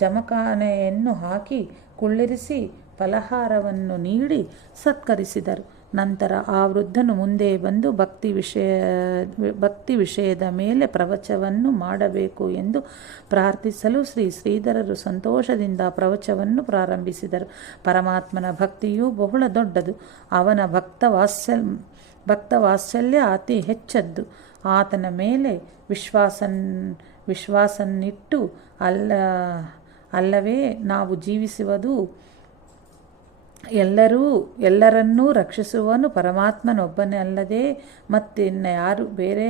ಜಮಖಾನೆಯನ್ನು ಹಾಕಿ ಕುಳ್ಳಿರಿಸಿ ಫಲಹಾರವನ್ನು ನೀಡಿ ಸತ್ಕರಿಸಿದರು. ನಂತರ ಆ ವೃದ್ಧನು ಮುಂದೆ ಬಂದು ಭಕ್ತಿ ವಿಷಯದ ಮೇಲೆ ಪ್ರವಚನವನ್ನು ಮಾಡಬೇಕು ಎಂದು ಪ್ರಾರ್ಥಿಸಲು ಶ್ರೀಧರರು ಸಂತೋಷದಿಂದ ಪ್ರವಚನವನ್ನು ಪ್ರಾರಂಭಿಸಿದರು. ಪರಮಾತ್ಮನ ಭಕ್ತಿಯು ಬಹಳ ದೊಡ್ಡದು. ಅವನ ಭಕ್ತವಾತ್ಸಲ್ಯ ಅತಿ ಹೆಚ್ಚದ್ದು. ಆತನ ಮೇಲೆ ವಿಶ್ವಾಸನ್ನಿಟ್ಟು ಅಲ್ಲವೇ ನಾವು ಜೀವಿಸುವುದು. ಎಲ್ಲರನ್ನೂ ರಕ್ಷಿಸುವನು ಪರಮಾತ್ಮನೊಬ್ಬನೇ ಅಲ್ಲದೆ ಬೇರೆ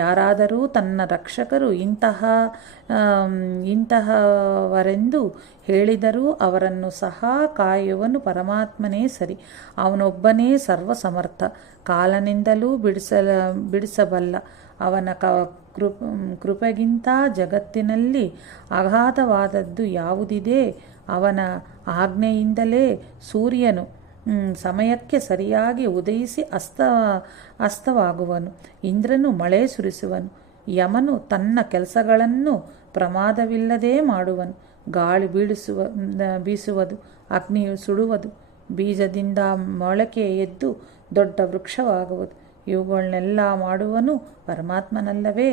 ಯಾರಾದರೂ ತನ್ನ ರಕ್ಷಕರು ಇಂತಹವರೆಂದು ಹೇಳಿದರೂ ಅವರನ್ನು ಸಹ ಕಾಯುವನು ಪರಮಾತ್ಮನೇ ಸರಿ. ಅವನೊಬ್ಬನೇ ಸರ್ವಸಮರ್ಥ, ಕಾಲನಿಂದಲೂ ಬಿಡಿಸಬಲ್ಲ. ಅವನ ಕೃಪೆಗಿಂತ ಜಗತ್ತಿನಲ್ಲಿ ಅಗಾಧವಾದದ್ದು ಯಾವುದಿದೆ? ಅವನ ಆಜ್ಞೆಯಿಂದಲೇ ಸೂರ್ಯನು ಸಮಯಕ್ಕೆ ಸರಿಯಾಗಿ ಉದಯಿಸಿ ಅಸ್ತವಾಗುವನು. ಇಂದ್ರನು ಮಳೆ ಸುರಿಸುವನು. ಯಮನು ತನ್ನ ಕೆಲಸಗಳನ್ನು ಪ್ರಮಾದವಿಲ್ಲದೆ ಮಾಡುವನು. ಗಾಳಿ ಬೀಸುವುದು, ಅಗ್ನಿಯು ಸುಡುವುದು, ಬೀಜದಿಂದ ಮೊಳಕೆ ಎದ್ದು ದೊಡ್ಡ ವೃಕ್ಷವಾಗುವುದು. ಇವುಗಳನ್ನೆಲ್ಲ ಮಾಡುವನು ಪರಮಾತ್ಮನಲ್ಲವೇ?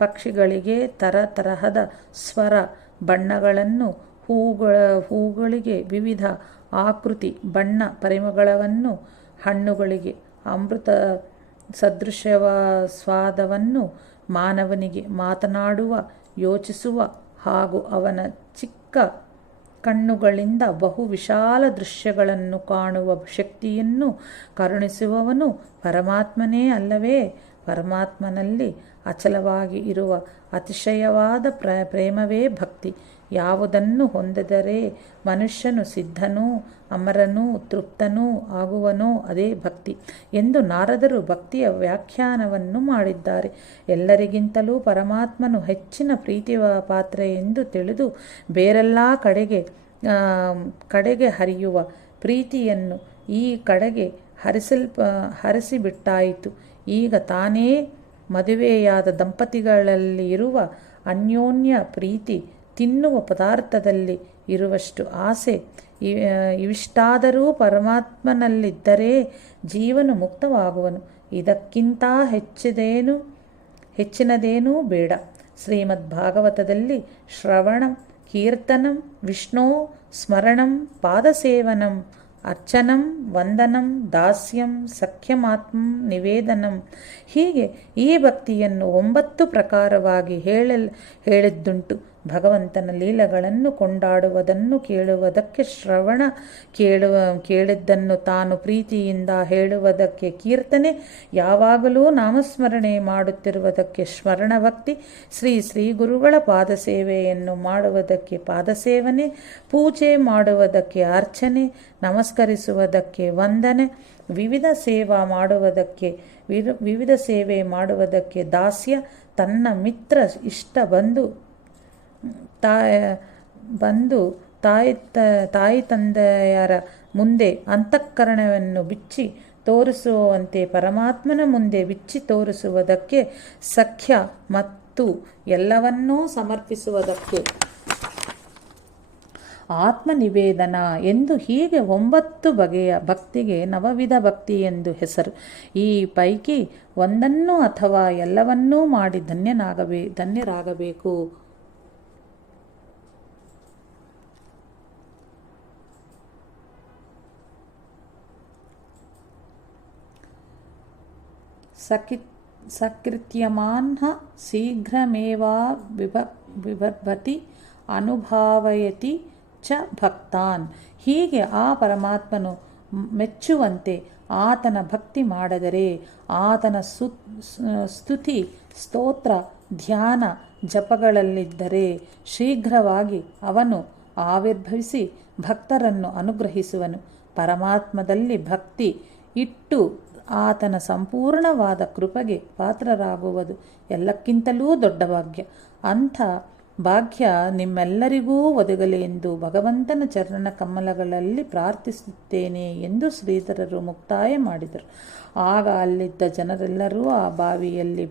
ಪಕ್ಷಿಗಳಿಗೆ ತರತರಹದ ಸ್ವರ, ಬಣ್ಣಗಳನ್ನು, ಹೂಗಳಿಗೆ ವಿವಿಧ ಆಕೃತಿ, ಬಣ್ಣ ಪರಿಮಳವನ್ನು, ಹಣ್ಣುಗಳಿಗೆ ಅಮೃತ ಸದೃಶ್ಯವ ಸ್ವಾದವನ್ನು, ಮಾನವನಿಗೆ ಮಾತನಾಡುವ, ಯೋಚಿಸುವ ಹಾಗೂ ಅವನ ಚಿಕ್ಕ ಕಣ್ಣುಗಳಿಂದ ಬಹು ವಿಶಾಲ ದೃಶ್ಯಗಳನ್ನು ಕಾಣುವ ಶಕ್ತಿಯನ್ನು ಕರುಣಿಸುವವನು ಪರಮಾತ್ಮನೇ ಅಲ್ಲವೇ? ಪರಮಾತ್ಮನಲ್ಲಿ ಅಚಲವಾಗಿ ಇರುವ ಅತಿಶಯವಾದ ಪ್ರೇಮವೇ ಭಕ್ತಿ. ಯಾವುದನ್ನು ಹೊಂದಿದರೆ ಮನುಷ್ಯನು ಸಿದ್ಧನೂ ಅಮರನೂ ತೃಪ್ತನೂ ಆಗುವನೋ ಅದೇ ಭಕ್ತಿ ಎಂದು ನಾರದರು ಭಕ್ತಿಯ ವ್ಯಾಖ್ಯಾನವನ್ನು ಮಾಡಿದ್ದಾರೆ. ಎಲ್ಲರಿಗಿಂತಲೂ ಪರಮಾತ್ಮನು ಹೆಚ್ಚಿನ ಪ್ರೀತಿಯ ಪಾತ್ರ ಎಂದು ತಿಳಿದು ಬೇರೆಲ್ಲ ಕಡೆಗೆ ಹರಿಯುವ ಪ್ರೀತಿಯನ್ನು ಈ ಕಡೆಗೆ ಹರಿಸಿಬಿಟ್ಟಾಯಿತು. ಈಗ ತಾನೇ ಮದುವೆಯಾದ ದಂಪತಿಗಳಲ್ಲಿ ಇರುವ ಅನ್ಯೋನ್ಯ ಪ್ರೀತಿ ತಿನ್ನುವ ಪದಾರ್ಥದಲ್ಲಿ ಇರುವಷ್ಟು ಆಸೆ ಇವಿಷ್ಟಾದರೂ ಪರಮಾತ್ಮನಲ್ಲಿದ್ದರೆ ಜೀವನು ಮುಕ್ತವಾಗುವನು. ಇದಕ್ಕಿಂತ ಹೆಚ್ಚಿನದೇನೂ ಬೇಡ. ಶ್ರೀಮದ್ ಭಾಗವತದಲ್ಲಿ ಶ್ರವಣಂ ಕೀರ್ತನಂ ವಿಷ್ಣೋ ಸ್ಮರಣಂ ಪಾದಸೇವನಂ ಅರ್ಚನಂ ವಂದನಂ ದಾಸ್ಯಂ ಸಖ್ಯಮಾತ್ಮ ನಿವೇದನಂ ಹೀಗೆ ಈ ಭಕ್ತಿಯನ್ನು 9 ಪ್ರಕಾರವಾಗಿ ಹೇಳಿದ್ದುಂಟು. ಭಗವಂತನ ಲೀಲೆಗಳನ್ನು ಕೊಂಡಾಡುವುದನ್ನು ಕೇಳುವುದಕ್ಕೆ ಶ್ರವಣ, ಕೇಳಿದ್ದನ್ನು ತಾನು ಪ್ರೀತಿಯಿಂದ ಹೇಳುವುದಕ್ಕೆ ಕೀರ್ತನೆ, ಯಾವಾಗಲೂ ನಾಮಸ್ಮರಣೆ ಮಾಡುತ್ತಿರುವುದಕ್ಕೆ ಸ್ಮರಣ ಭಕ್ತಿ, ಶ್ರೀ ಗುರುಗಳ ಪಾದಸೇವೆಯನ್ನು ಮಾಡುವುದಕ್ಕೆ ಪಾದಸೇವನೆ, ಪೂಜೆ ಮಾಡುವುದಕ್ಕೆ ಅರ್ಚನೆ, ನಮಸ್ಕರಿಸುವುದಕ್ಕೆ ವಂದನೆ, ವಿವಿಧ ಸೇವೆ ಮಾಡುವುದಕ್ಕೆ ದಾಸ್ಯ, ತನ್ನ ಮಿತ್ರ ಇಷ್ಟ ತಾಯಿ ತಂದೆಯರ ಮುಂದೆ ಅಂತಃಕರಣವನ್ನು ಬಿಚ್ಚಿ ತೋರಿಸುವಂತೆ ಪರಮಾತ್ಮನ ಮುಂದೆ ಬಿಚ್ಚಿ ತೋರಿಸುವುದಕ್ಕೆ ಸಖ್ಯ ಮತ್ತು ಎಲ್ಲವನ್ನೂ ಸಮರ್ಪಿಸುವುದಕ್ಕೆ ಆತ್ಮನಿವೇದನ ಎಂದು ಹೀಗೆ 9 ಬಗೆಯ ಭಕ್ತಿಗೆ ನವವಿಧ ಭಕ್ತಿ ಎಂದು ಹೆಸರು. ಈ ಪೈಕಿ ಒಂದನ್ನು ಅಥವಾ ಎಲ್ಲವನ್ನೂ ಮಾಡಿ ಧನ್ಯರಾಗಬೇಕು. ಸಕೃತ್ಯಮಾನ್ಹ ಶೀಘ್ರಮೇವಾ ವಿಭರ್ಭತಿ ಅನುಭಾವಯತಿ ಚ ಭಕ್ತಾನ್. ಹೀಗೆ ಆ ಪರಮಾತ್ಮನು ಮೆಚ್ಚುವಂತೆ ಆತನ ಭಕ್ತಿ ಮಾಡಿದರೆ, ಆತನ ಸ್ತುತಿ ಸ್ತೋತ್ರ ಧ್ಯಾನ ಜಪಗಳಲ್ಲಿದ್ದರೆ ಶೀಘ್ರವಾಗಿ ಅವನು ಆವಿರ್ಭವಿಸಿ ಭಕ್ತರನ್ನು ಅನುಗ್ರಹಿಸುವನು. ಪರಮಾತ್ಮದಲ್ಲಿ ಭಕ್ತಿ ಇಟ್ಟು ಆತನ ಸಂಪೂರ್ಣವಾದ ಕೃಪೆಗೆ ಪಾತ್ರರಾಗುವುದು ಎಲ್ಲಕ್ಕಿಂತಲೂ ದೊಡ್ಡ ಭಾಗ್ಯ. ಅಂಥ ಭಾಗ್ಯ ನಿಮ್ಮೆಲ್ಲರಿಗೂ ಒದಗಲಿ ಎಂದು ಭಗವಂತನ ಚರಣ ಕಮಲಗಳಲ್ಲಿ ಪ್ರಾರ್ಥಿಸುತ್ತೇನೆ ಎಂದು ಶ್ರೀಧರರು ಮುಕ್ತಾಯ ಮಾಡಿದರು. ಆಗ ಅಲ್ಲಿದ್ದ ಜನರೆಲ್ಲರೂ ಆ ಬಾವಿಯಲ್ಲಿ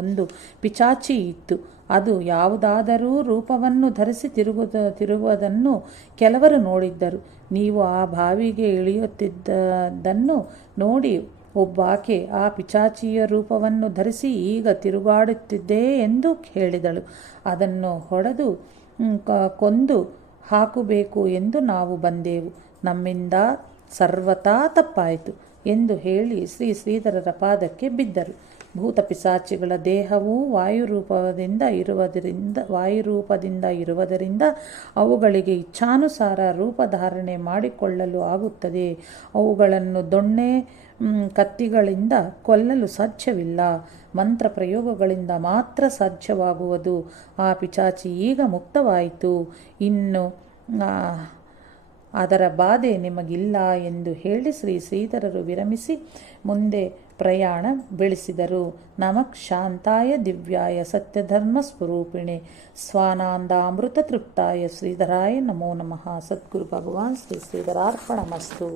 ಒಂದು ಪಿಚಾಚಿ ಇತ್ತು. ಅದು ಯಾವುದಾದರೂ ರೂಪವನ್ನು ಧರಿಸಿ ತಿರುಗುವುದನ್ನು ಕೆಲವರು ನೋಡಿದ್ದರು. ನೀವು ಆ ಬಾವಿಗೆ ಇಳಿಯುತ್ತಿದ್ದದನ್ನು ನೋಡಿ ಒಬ್ಬಾಕೆ ಆ ಪಿಚಾಚಿಯ ರೂಪವನ್ನು ಧರಿಸಿ ಈಗ ತಿರುಗಾಡುತ್ತಿದ್ದೆ ಎಂದು ಹೇಳಿದಳು. ಅದನ್ನು ಹೊಡೆದು ಕೊಂದು ಹಾಕಬೇಕು ಎಂದು ನಾವು ಬಂದೆವು. ನಮ್ಮಿಂದ ಸರ್ವತಾ ತಪ್ಪಾಯಿತು ಎಂದು ಹೇಳಿ ಶ್ರೀಧರರ ಪಾದಕ್ಕೆ ಬಿದ್ದರು. ಭೂತ ಪಿಶಾಚಿಗಳ ದೇಹವು ವಾಯುರೂಪದಿಂದ ಇರುವುದರಿಂದ ಅವುಗಳಿಗೆ ಇಚ್ಛಾನುಸಾರ ರೂಪಧಾರಣೆ ಮಾಡಿಕೊಳ್ಳಲು ಆಗುತ್ತದೆ. ಅವುಗಳನ್ನು ದೊಣ್ಣೆ ಕತ್ತಿಗಳಿಂದ ಕೊಲ್ಲಲು ಸಾಧ್ಯವಿಲ್ಲ. ಮಂತ್ರ ಪ್ರಯೋಗಗಳಿಂದ ಮಾತ್ರ ಸಾಧ್ಯವಾಗುವುದು. ಆ ಪಿಚಾಚಿ ಈಗ ಮುಕ್ತವಾಯಿತು. ಇನ್ನು ಅದರ ಬಾಧೆ ನಿಮಗಿಲ್ಲ ಎಂದು ಹೇಳಿ ಶ್ರೀಧರರು ವಿರಮಿಸಿ ಮುಂದೆ ಪ್ರಯಾಣ ಬೆಳೆಸಿದರು. ನಮಃ ಶಾಂತಾಯ ದಿವ್ಯಾಯ ಸತ್ಯಧರ್ಮ ಸ್ವರೂಪಿಣೆ ಸ್ವಾನಂದಾಮೃತ ತೃಪ್ತಾಯ ಶ್ರೀಧರಾಯ ನಮೋ ನಮಃ. ಸದ್ಗುರು ಭಗವಾನ್ ಶ್ರೀಧರಾರ್ಪಣಮಸ್ತು.